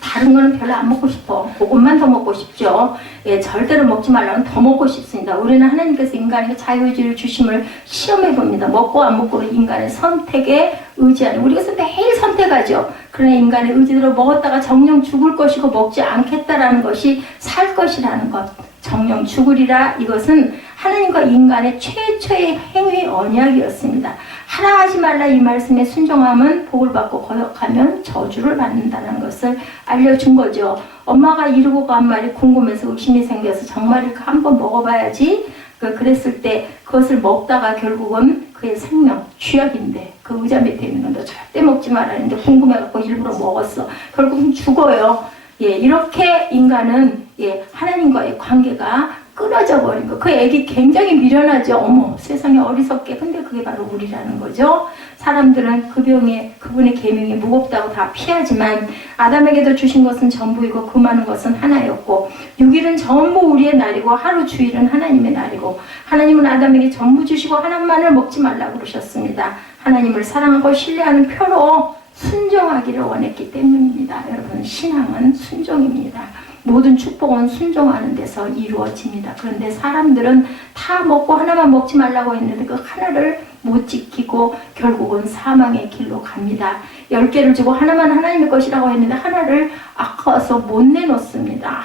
다른 거는 별로 안 먹고 싶어. 그것만 더 먹고 싶죠. 절대로 먹지 말라면 더 먹고 싶습니다. 우리는 하나님께서 인간에게 자유의지를 주심을 시험해 봅니다. 먹고 안 먹고는 인간의 선택에 의지하는. 우리가 매일 선택하죠. 그러나 인간의 의지대로 먹었다가 정령 죽을 것이고 먹지 않겠다라는 것이 살 것이라는 것. 정령 죽으리라. 이것은 하나님과 인간의 최초의 행위 언약이었습니다. 하라 하지 말라 이 말씀에 순종하면 복을 받고 거역하면 저주를 받는다는 것을 알려준 거죠. 엄마가 이러고 간 말이 궁금해서 의심이 생겨서 정말일까 한번 먹어봐야지. 그랬을 때 그것을 먹다가 결국은 그의 생명, 쥐약인데 그 의자 밑에 있는 건 너 절대 먹지 말라는데 궁금해갖고 일부러 먹었어. 결국은 죽어요. 이렇게 인간은 하나님과의 관계가 끊어져 버린 거. 그 애기 굉장히 미련하죠. 어머, 세상에 어리석게. 근데 그게 바로 우리라는 거죠. 사람들은 그 병에 그분의 계명이 무겁다고 다 피하지만 아담에게도 주신 것은 전부이고 그 많은 것은 하나였고 6일은 전부 우리의 날이고 하루 주일은 하나님의 날이고 하나님은 아담에게 전부 주시고 하나만을 먹지 말라고 그러셨습니다. 하나님을 사랑하고 신뢰하는 표로 순종하기를 원했기 때문입니다. 여러분, 신앙은 순종입니다. 모든 축복은 순종하는 데서 이루어집니다. 그런데 사람들은 다 먹고 하나만 먹지 말라고 했는데 그 하나를 못 지키고 결국은 사망의 길로 갑니다. 10개를 주고 하나만 하나님의 것이라고 했는데 하나를 아까워서 못 내놓습니다.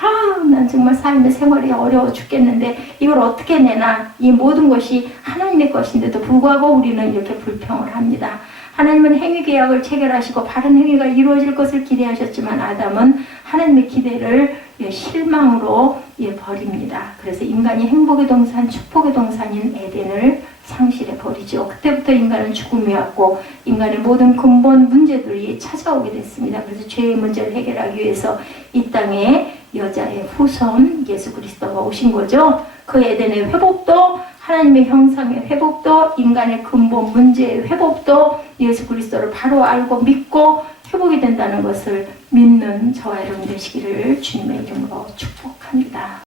난 정말 삶의 생활이 어려워 죽겠는데 이걸 어떻게 내나. 이 모든 것이 하나님의 것인데도 불구하고 우리는 이렇게 불평을 합니다. 하나님은 행위계약을 체결하시고 바른 행위가 이루어질 것을 기대하셨지만 아담은 하나님의 기대를 실망으로 버립니다. 그래서 인간이 행복의 동산, 축복의 동산인 에덴을 상실해 버리죠. 그때부터 인간은 죽음이 왔고 인간의 모든 근본 문제들이 찾아오게 됐습니다. 그래서 죄의 문제를 해결하기 위해서 이 땅에 여자의 후손 예수 그리스도가 오신 거죠. 그 에덴의 회복도 하나님의 형상의 회복도 인간의 근본 문제의 회복도 예수 그리스도를 바로 알고 믿고 회복이 된다는 것을 믿는 저와 여러분 되시기를 주님의 이름으로 축복합니다.